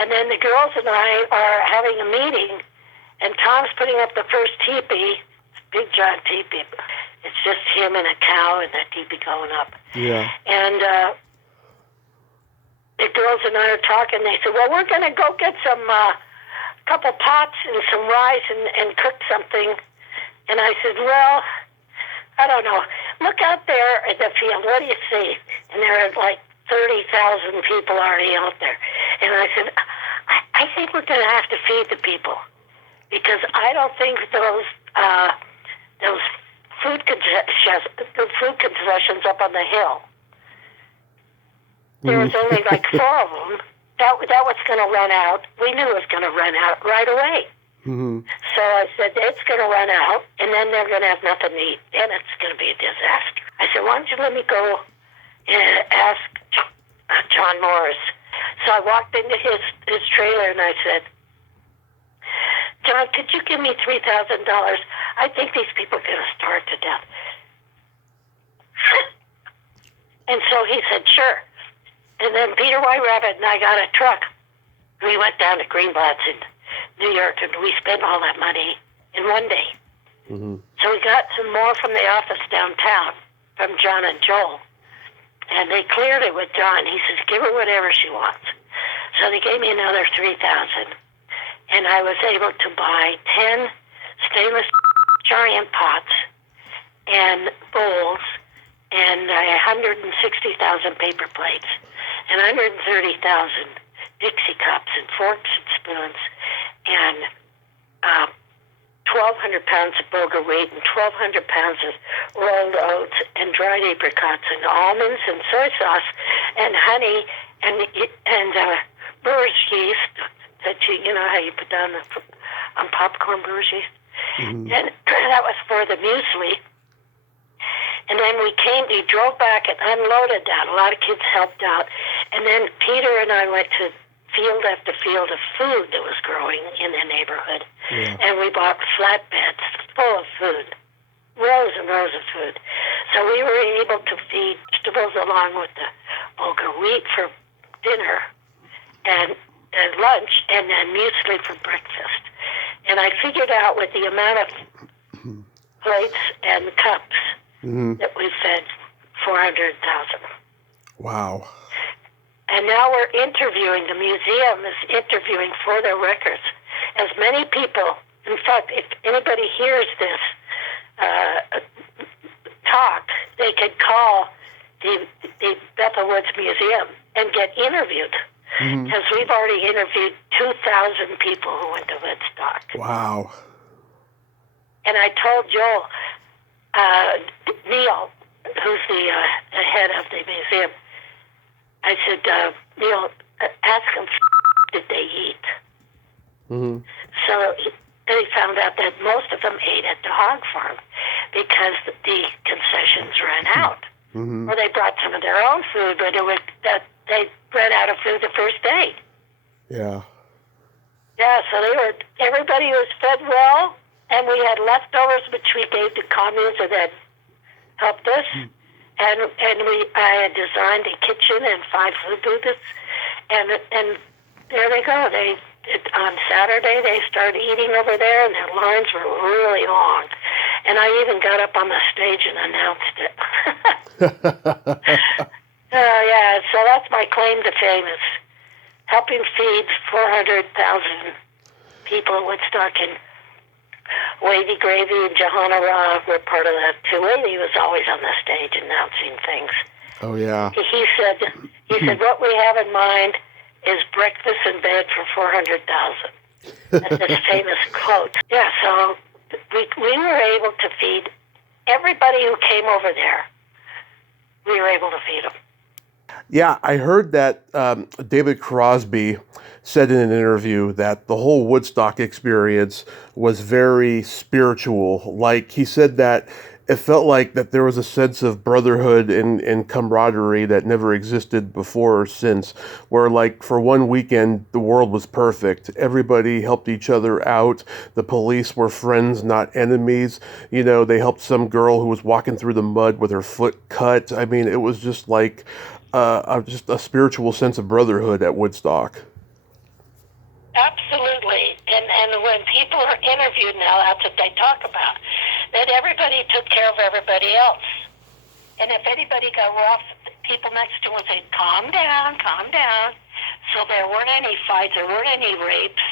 And then the girls and I are having a meeting, and Tom's putting up the first teepee, big giant teepee. It's just him and a cow and that teepee going up. Yeah. And the girls and I are talking. They said, well, we're going to go get some couple pots and some rice and cook something. And I said, well, I don't know. Look out there at the field. What do you see? And there are like 30,000 people already out there. And I said, I think we're going to have to feed the people, because I don't think those food concessions up on the hill, there was only like 4 of them. That was going to run out. We knew it was going to run out right away. Mm-hmm. So I said, it's going to run out, and then they're going to have nothing to eat, and it's going to be a disaster. I said, why don't you let me go and ask John Morris? So I walked into his trailer, and I said, John, could you give me $3,000? I think these people are going to starve to death. And so he said, sure. And then Peter White Rabbit and I got a truck. We went down to Greenblatt's in New York, and we spent all that money in one day. Mm-hmm. So we got some more from the office downtown from John and Joel. And they cleared it with John. He says, give her whatever she wants. So they gave me another $3,000. And I was able to buy 10 stainless giant pots and bowls and 160,000 paper plates and 130,000 Dixie cups and forks and spoons and 1,200 pounds of bulgur wheat and 1,200 pounds of rolled oats and dried apricots and almonds and soy sauce and honey and brewer's yeast that you know how you put down on popcorn, brewer's yeast. Mm-hmm. And that was for the muesli. And then we drove back and unloaded that. A lot of kids helped out. And then Peter and I went to field after field of food that was growing in the neighborhood. Yeah. And we bought flatbeds full of food, rows and rows of food. So we were able to feed vegetables along with the bulgur wheat for dinner and lunch and then muesli for breakfast. And I figured out with the amount of plates and cups that we fed 400,000. Wow. And now we're interviewing, the museum is interviewing for their records as many people. In fact, if anybody hears this talk, they could call the Bethel Woods Museum and get interviewed. Because we've already interviewed 2,000 people who went to Woodstock. Wow. And I told Joel, Neil, who's the head of the museum, I said, Neil, ask them, did they eat? So they found out that most of them ate at the hog farm because the concessions ran out. Well, they brought some of their own food, but it was that they ran out of food the first day. Yeah. Yeah, so everybody was fed well, and we had leftovers which we gave to communes that helped us. And I had designed a kitchen and 5 food booths, and there they go. On Saturday they started eating over there, and their lines were really long. And I even got up on the stage and announced it. Yeah, so that's my claim to fame is helping feed 400,000 people at Woodstock, and Wavy Gravy and Johanna Ra were part of that too. Wavy was always on the stage announcing things. Oh, yeah. He said, what we have in mind is breakfast in bed for 400,000. That's this famous quote. Yeah, so we were able to feed everybody who came over there. We were able to feed them. Yeah, I heard that David Crosby said in an interview that the whole Woodstock experience was very spiritual. Like, he said that it felt like that there was a sense of brotherhood and camaraderie that never existed before or since, where, like, for one weekend, the world was perfect. Everybody helped each other out. The police were friends, not enemies. You know, they helped some girl who was walking through the mud with her foot cut. I mean, it was just like just a spiritual sense of brotherhood at Woodstock. Absolutely. And when people are interviewed now, that's what they talk about, that everybody took care of everybody else. And if anybody got rough, people next to them would say, calm down, calm down. So there weren't any fights, there weren't any rapes.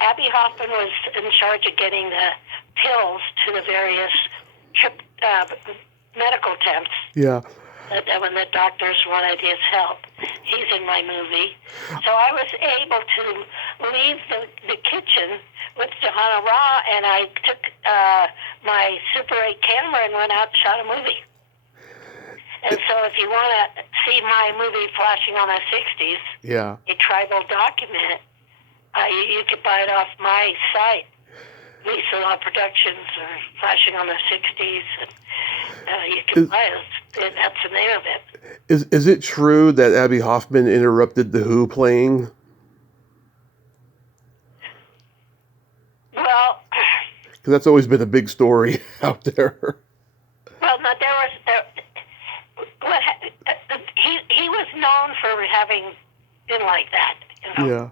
Abby Hoffman was in charge of getting the pills to the various medical temps. Yeah. When the doctors wanted his help. He's in my movie. So I was able to leave the kitchen with Johanna Ra, and I took my Super 8 camera and went out and shot a movie. And so if you want to see my movie Flashing on the 60s, yeah, a tribal document, you could buy it off my site, Lisa Law Productions or Flashing on the 60s. You can buy it. That's the name of it. Is it true that Abby Hoffman interrupted The Who playing? Well, because that's always been a big story out there. Well, no, he was known for having been like that, you know, yeah,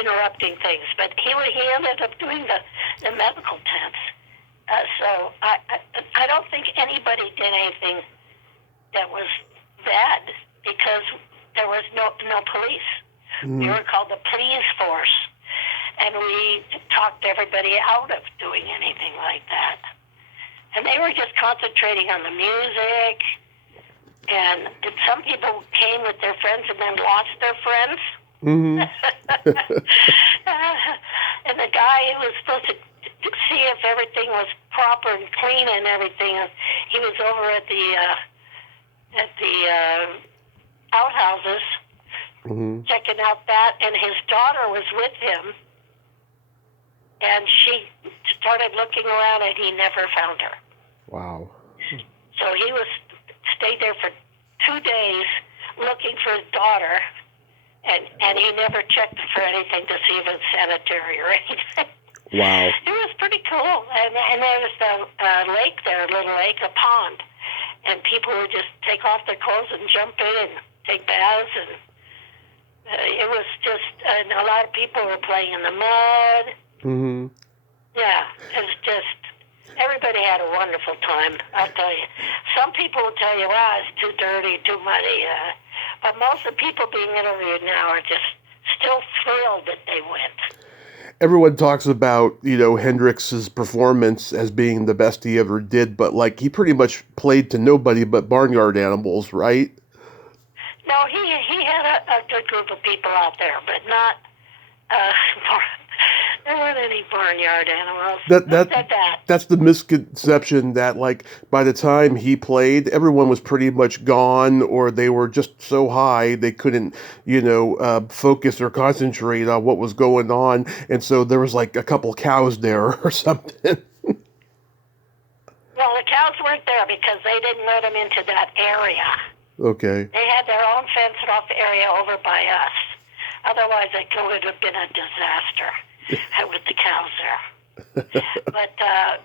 interrupting things. But he ended up doing the medical temps. So I don't think anybody did anything that was bad because there was no police. We were called the police force, and we talked everybody out of doing anything like that. And they were just concentrating on the music. And some people came with their friends and then lost their friends. Mm-hmm. And the guy who was supposed to see if everything was proper and clean and everything, he was over at the outhouses Mm-hmm. checking out that, and his daughter was with him. And she started looking around, and he never found her. Wow. So he stayed there for 2 days looking for his daughter, and he never checked for anything to see if it was sanitary or anything. Wow. It was pretty cool. And there was a lake there, a little lake, a pond, and people would just take off their clothes and jump in and take baths, and it was just, and a lot of people were playing in the mud. Mm-hmm. Yeah, it was just, everybody had a wonderful time, I'll tell you. Some people will tell you, wow, it's too dirty, too muddy. But most of the people being interviewed now are just still thrilled that they went. Everyone talks about, Hendrix's performance as being the best he ever did, but like he pretty much played to nobody but barnyard animals, right? No, he had a good group of people out there, but not, there weren't any barnyard animals. That's the misconception that like by the time he played, everyone was pretty much gone, or they were just so high they couldn't, focus or concentrate on what was going on, and so there was like a couple cows there or something. Well, the cows weren't there because they didn't let them into that area. Okay. They had their own fenced off area over by us. Otherwise, it would have been a disaster with the cows there. But the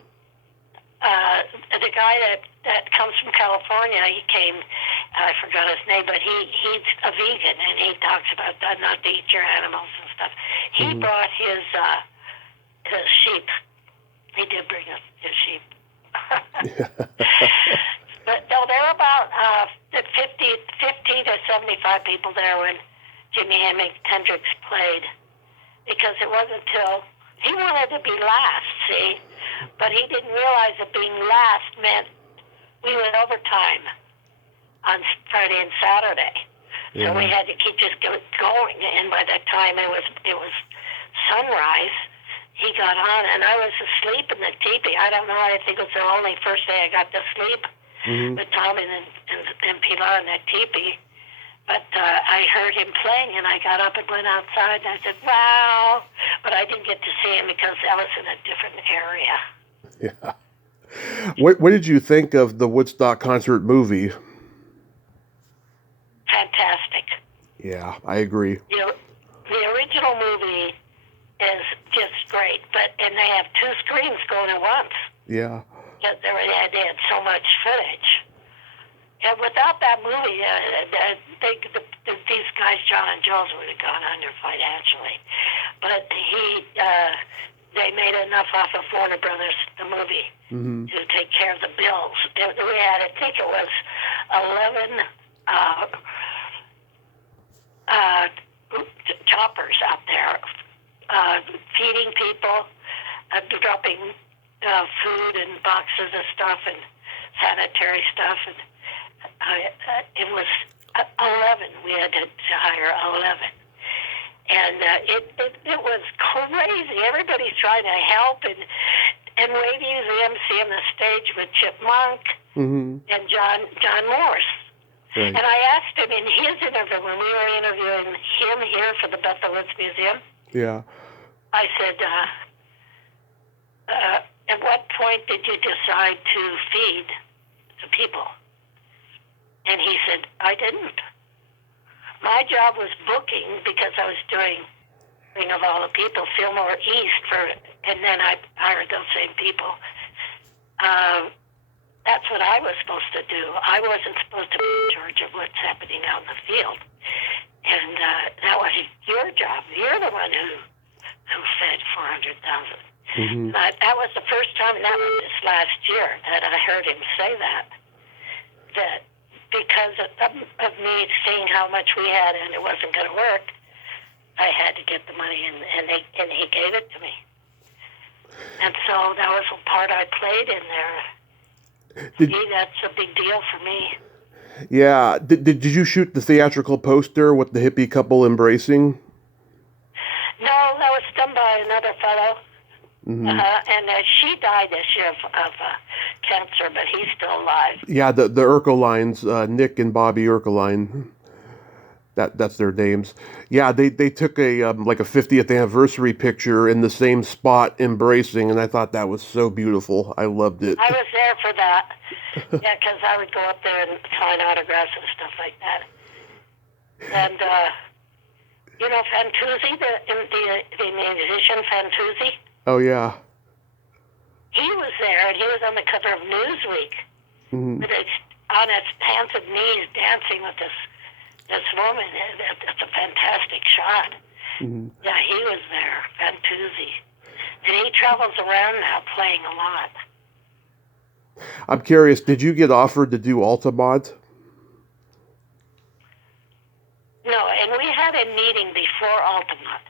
guy that comes from California, he came, I forgot his name, but he's a vegan, and he talks about that, not to eat your animals and stuff. He brought his sheep. He did bring his sheep. But no, there were about 50 to 75 people there when Jimi Hendrix played, because it wasn't till he wanted to be last, see, but he didn't realize that being last meant we went overtime on Friday and Saturday, so we had to keep just going. And by that time it was sunrise. He got on, and I was asleep in the teepee. I don't know. I think it was the only first day I got to sleep with Tom and Pilar in that teepee. But I heard him playing, and I got up and went outside, and I said, wow. But I didn't get to see him because I was in a different area. Yeah. What did you think of the Woodstock concert movie? Fantastic. Yeah, I agree. The original movie is just great, and they have 2 screens going at once. Yeah. Because they had so much footage. And without that movie, these guys, John and Jules, would have gone under financially. But they made enough off of Warner Brothers, the movie, to take care of the bills. We had, I think it was 11 choppers out there feeding people, dropping food and boxes of stuff and sanitary stuff, and it was 11. We had to hire 11, and it was crazy. Everybody's trying to help, and Wavy's the MC on the stage with Chip Monk and John Morse. Right. And I asked him in his interview, when we were interviewing him here for the Bethel Woods Museum, yeah, I said, at what point did you decide to feed the people? And he said, I didn't. My job was booking, because I was doing Ring of All the People, Fillmore East, and then I hired those same people. That's what I was supposed to do. I wasn't supposed to be in charge of what's happening out in the field. And that was your job. You're the one who fed 400,000. That was the first time, and that was this last year, that I heard him say that because of me seeing how much we had and it wasn't going to work, I had to get the money, and he gave it to me. And so that was a part I played in there. Did See, that's a big deal for me. yeah? Did you shoot the theatrical poster with the hippie couple embracing? No, that was done by another fellow. Hmm. And she died this year of cancer, but he's still alive. Yeah, the Urkelines, Nick and Bobby Urkeline. That's their names. Yeah, they took a like a 50th anniversary picture in the same spot embracing, and I thought that was so beautiful. I loved it. I was there for that. Yeah, because I would go up there and sign autographs and stuff like that. And you know Fantuzzi, the musician Fantuzzi, Oh yeah. he was there, and he was on the cover of Newsweek Hmm. with his on his hands and knees dancing with this woman. That's a fantastic shot. Hmm. Yeah, he was there, Fantuzzi. And he travels around now playing a lot. I'm curious. Did you get offered to do Altamont? No, and we had a meeting before Altamont.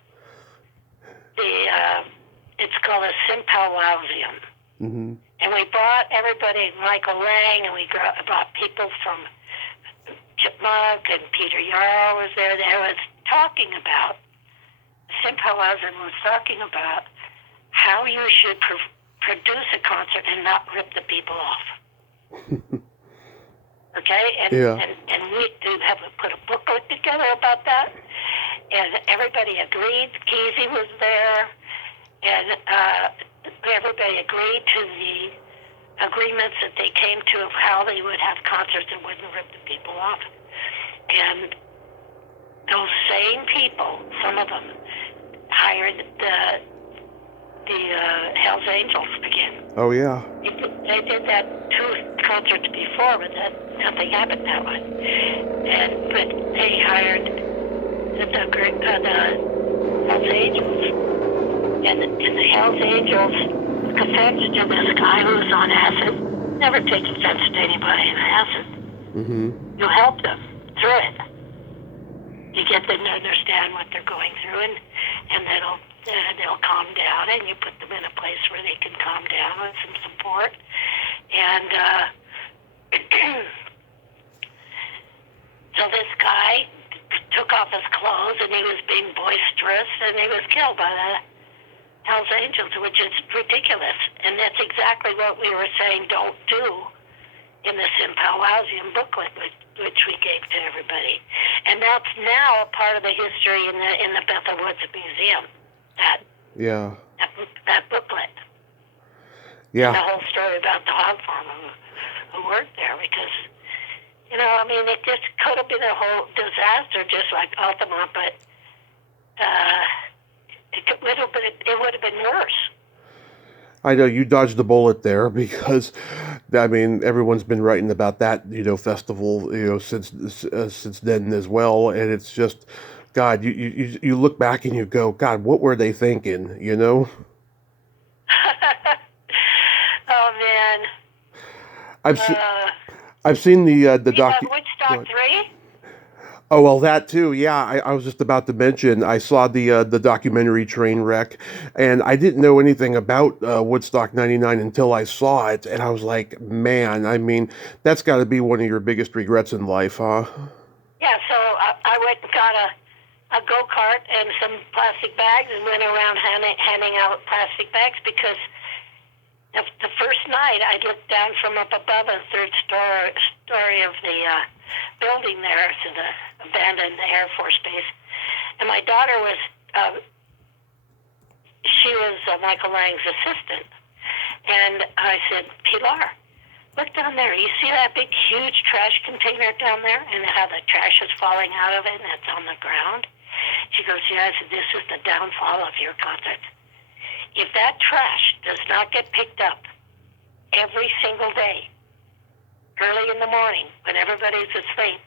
It's called a symposium. Hmm. And we brought everybody, Michael Lang, and we brought people from Chipmunk, and Peter Yarrow was there. They was talking about, symposium was talking about how you should produce a concert and not rip the people off. Okay? Yeah. And we did have put a booklet together about that. And everybody agreed. Kesey was there. And everybody agreed to the agreements that they came to of how they would have concerts that wouldn't rip the people off. And those same people, some of them, hired the Hells Angels again. Oh yeah. They did that 2 concerts before, but nothing happened that one. But they hired the Hells Angels. And the Hells Angels offense to this guy who was on acid. Never take offense to anybody on acid. Hmm. You help them through it. You get them to understand what they're going through, and they'll calm down, and you put them in a place where they can calm down with some support. And so this guy took off his clothes, and he was being boisterous, and he was killed by the Hells Angels, which is ridiculous. And that's exactly what we were saying don't do in the symposium booklet, which we gave to everybody. And that's now a part of the history in the Bethel Woods Museum, Yeah. that booklet. Yeah. And the whole story about the hog farmer who worked there, because, you know, I mean, it just could have been a whole disaster, just like Altamont, but it would have been worse. I know you dodged the bullet there because, I mean, everyone's been writing about that, festival, since then as well, and it's just, God, you look back and you go, God, what were they thinking, Oh, man. I've se- I've seen the Woodstock 3? Oh well, that too. Yeah, I was just about to mention. I saw the documentary Trainwreck, and I didn't know anything about Woodstock '99 until I saw it, and I was like, man, I mean, that's got to be one of your biggest regrets in life, huh? Yeah, so I went and got a go-kart and some plastic bags and went around handing out plastic bags, because the first night I looked down from up above a third story of the building there to the abandoned Air Force Base, and my daughter was Michael Lang's assistant, and I said, Pilar, look down there. You see that big, huge trash container down there, and how the trash is falling out of it and it's on the ground? She goes, yeah. I said, this is the downfall of your concert. If that trash does not get picked up every single day, early in the morning, when everybody's asleep,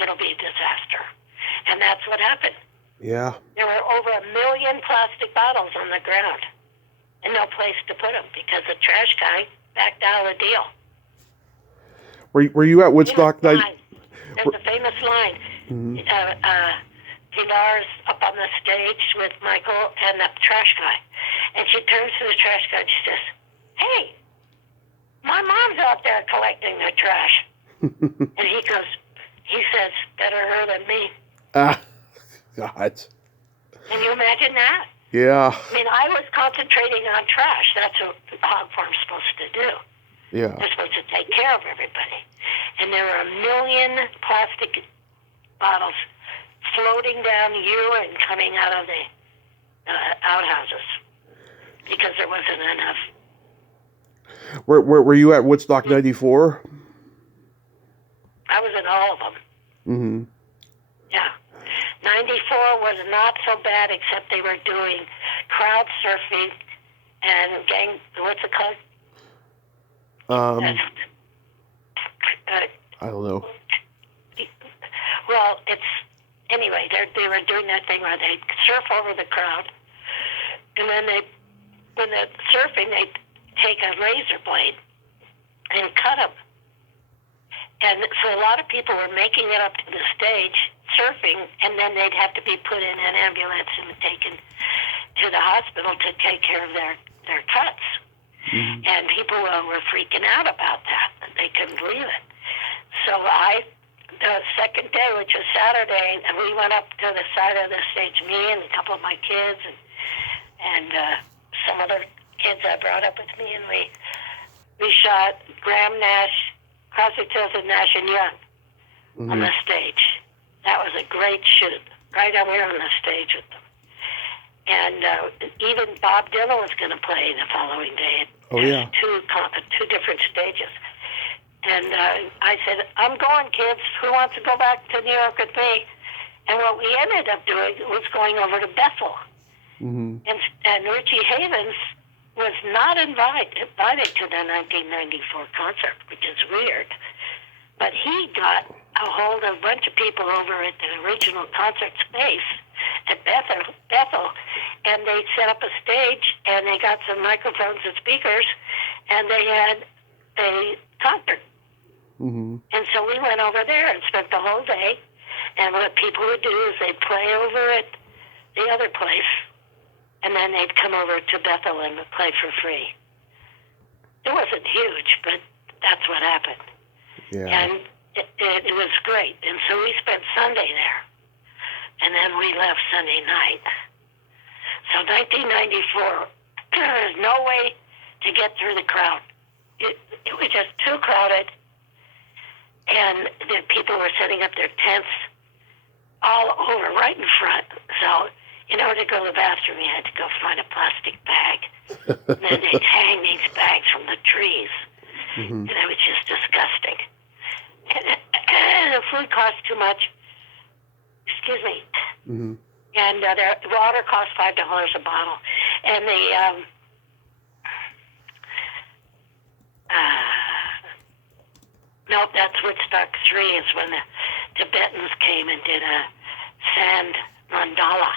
it'll be a disaster. And that's what happened. Yeah. There were over 1 million plastic bottles on the ground and no place to put them because the trash guy backed out of the deal. Were you at Woodstock night? There's a famous line. Mhm. Pilar's up on the stage with Michael and the trash guy. And she turns to the trash guy and she says, hey, My mom's out there collecting the trash. And he says, better her than me. Ah, God. Can you imagine that? Yeah. I mean, I was concentrating on trash. That's what the hog farm's supposed to do. Yeah. They're supposed to take care of everybody. And there were 1 million plastic bottles floating down urine coming out of the outhouses because there wasn't enough. Where were you at Woodstock 94? I was in all of them. Mm-hmm. Yeah. 94 was not so bad, except they were doing crowd surfing and what's it called? I don't know. Well, anyway, they were doing that thing where they surf over the crowd, and then when they're surfing, they take a razor blade and cut them. And so a lot of people were making it up to the stage, surfing, and then they'd have to be put in an ambulance and taken to the hospital to take care of their cuts. Mm-hmm. And people were freaking out about that. They couldn't believe it. So the second day, which was Saturday, and we went up to the side of the stage, me and a couple of my kids and some other kids I brought up with me, and we shot Graham Nash, Crosby, Stills, and Nash and Young on the stage. That was a great shoot, right out there on the stage with them. And even Bob Dylan was going to play the following day. Oh, yeah. Two different stages. And I said, I'm going, kids. Who wants to go back to New York with me? And what we ended up doing was going over to Bethel. Mm-hmm. And Richie Havens was not invited to the 1994 concert, which is weird. But he got a hold of a bunch of people over at the original concert space at Bethel, and they set up a stage, and they got some microphones and speakers, and they had a concert. Mm-hmm. And so we went over there and spent the whole day, and what people would do is they'd play over at the other place, and then they'd come over to Bethel and play for free. It wasn't huge, but that's what happened. Yeah. And it was great. And so we spent Sunday there, and then we left Sunday night. So 1994, there was no way to get through the crowd. It was just too crowded, and the people were setting up their tents all over right in front. So in order to go to the bathroom, you had to go find a plastic bag. And then they'd hang these bags from the trees. Mm-hmm. And it was just disgusting. And the food cost too much. Excuse me. Mm-hmm. And their water cost $5 a bottle. And the nope, that's Woodstock 3 is when the Tibetans came and did a sand mandala.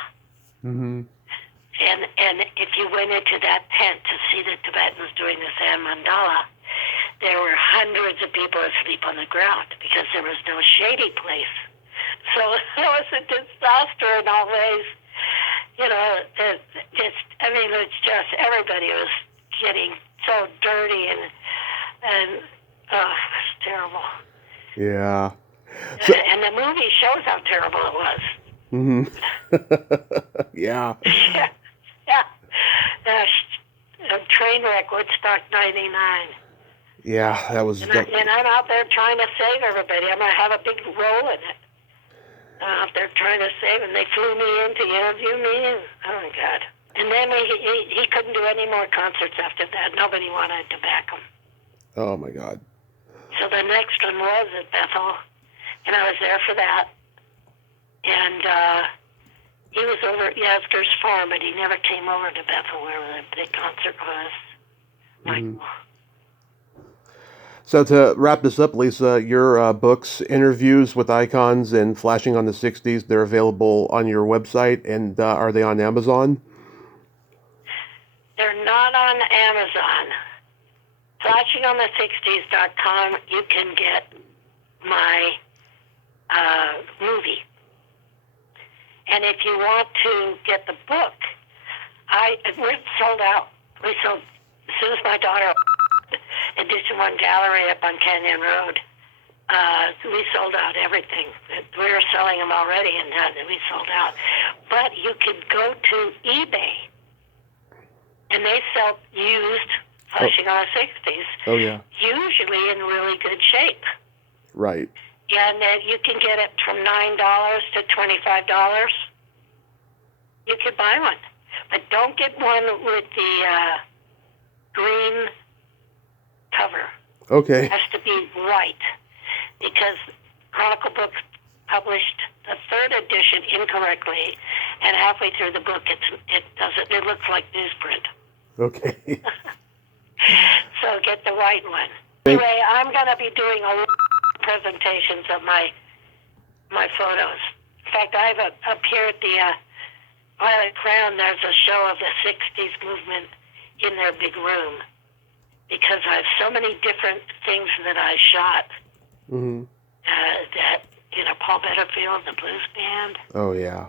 Mm-hmm. And if you went into that tent to see the Tibetans doing the sand mandala, there were hundreds of people asleep on the ground because there was no shady place. So it was a disaster in all ways. You know, it's just everybody was getting so dirty and it's terrible. Yeah. And the movie shows how terrible it was. Mm-hmm. Yeah. Yeah. Train wreck, Woodstock 99. Yeah, that was... And I'm out there trying to save everybody. I'm going to have a big role in it. I'm out there trying to save them. They flew me in to interview me. And, oh, my God. And then he couldn't do any more concerts after that. Nobody wanted to back him. Oh, my God. So the next one was at Bethel, and I was there for that. And he was over at Yasgur's farm, but he never came over to Bethel where the big concert was. Mm-hmm. So to wrap this up, Lisa, your books, Interviews with Icons and Flashing on the 60s, they're available on your website, and are they on Amazon? They're not on Amazon. FlashingOnThe60s.com, you can get my movie. And if you want to get the book, we're sold out. We sold, as soon as my daughter Edition 1 gallery up on Canyon Road. We sold out everything. We were selling them already, and we sold out. But you could go to eBay, and they sell used Flushing R60s. Oh, yeah. Usually in really good shape. Right. Yeah, and then you can get it from $9 to $25. You could buy one. But don't get one with the green cover. Okay. It has to be white. Because Chronicle Books published the third edition incorrectly, and halfway through the book it looks like newsprint. Okay. So get the white one. Anyway, I'm going to be doing a lot of presentations of my photos. In fact, I've appeared at the Violet Crown. There's a show of the 60s movement in their big room because I have so many different things that I shot. Mm-hmm. That, Paul Butterfield, the blues band. Oh, yeah.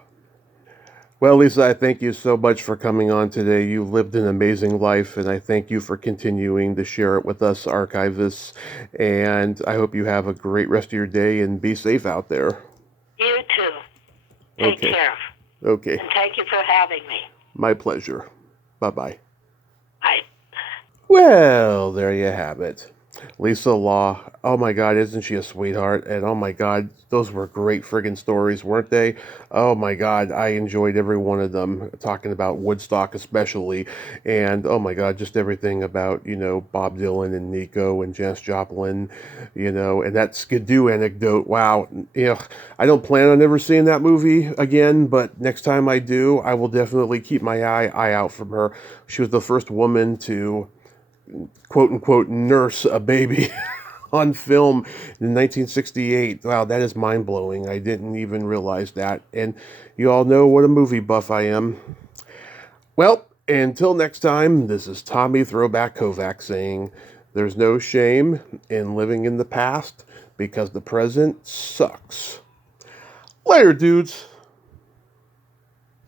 Well, Lisa, I thank you so much for coming on today. You lived an amazing life, and I thank you for continuing to share it with us archivists. And I hope you have a great rest of your day and be safe out there. You too. Take care. Okay. And thank you for having me. My pleasure. Bye-bye. Bye. Well, there you have it. Lisa Law. Oh my God, isn't she a sweetheart? And oh my God, those were great friggin' stories, weren't they? Oh my God, I enjoyed every one of them, talking about Woodstock especially. And oh my God, just everything about, Bob Dylan and Nico and Janis Joplin, and that Skidoo anecdote. Wow. I don't plan on ever seeing that movie again, but next time I do, I will definitely keep my eye out from her. She was the first woman to quote unquote nurse a baby on film in 1968. Wow, that is mind blowing. I didn't even realize that. And you all know what a movie buff I am. Well, until next time, this is Tommy Throwback Kovac saying there's no shame in living in the past because the present sucks. Later, dudes.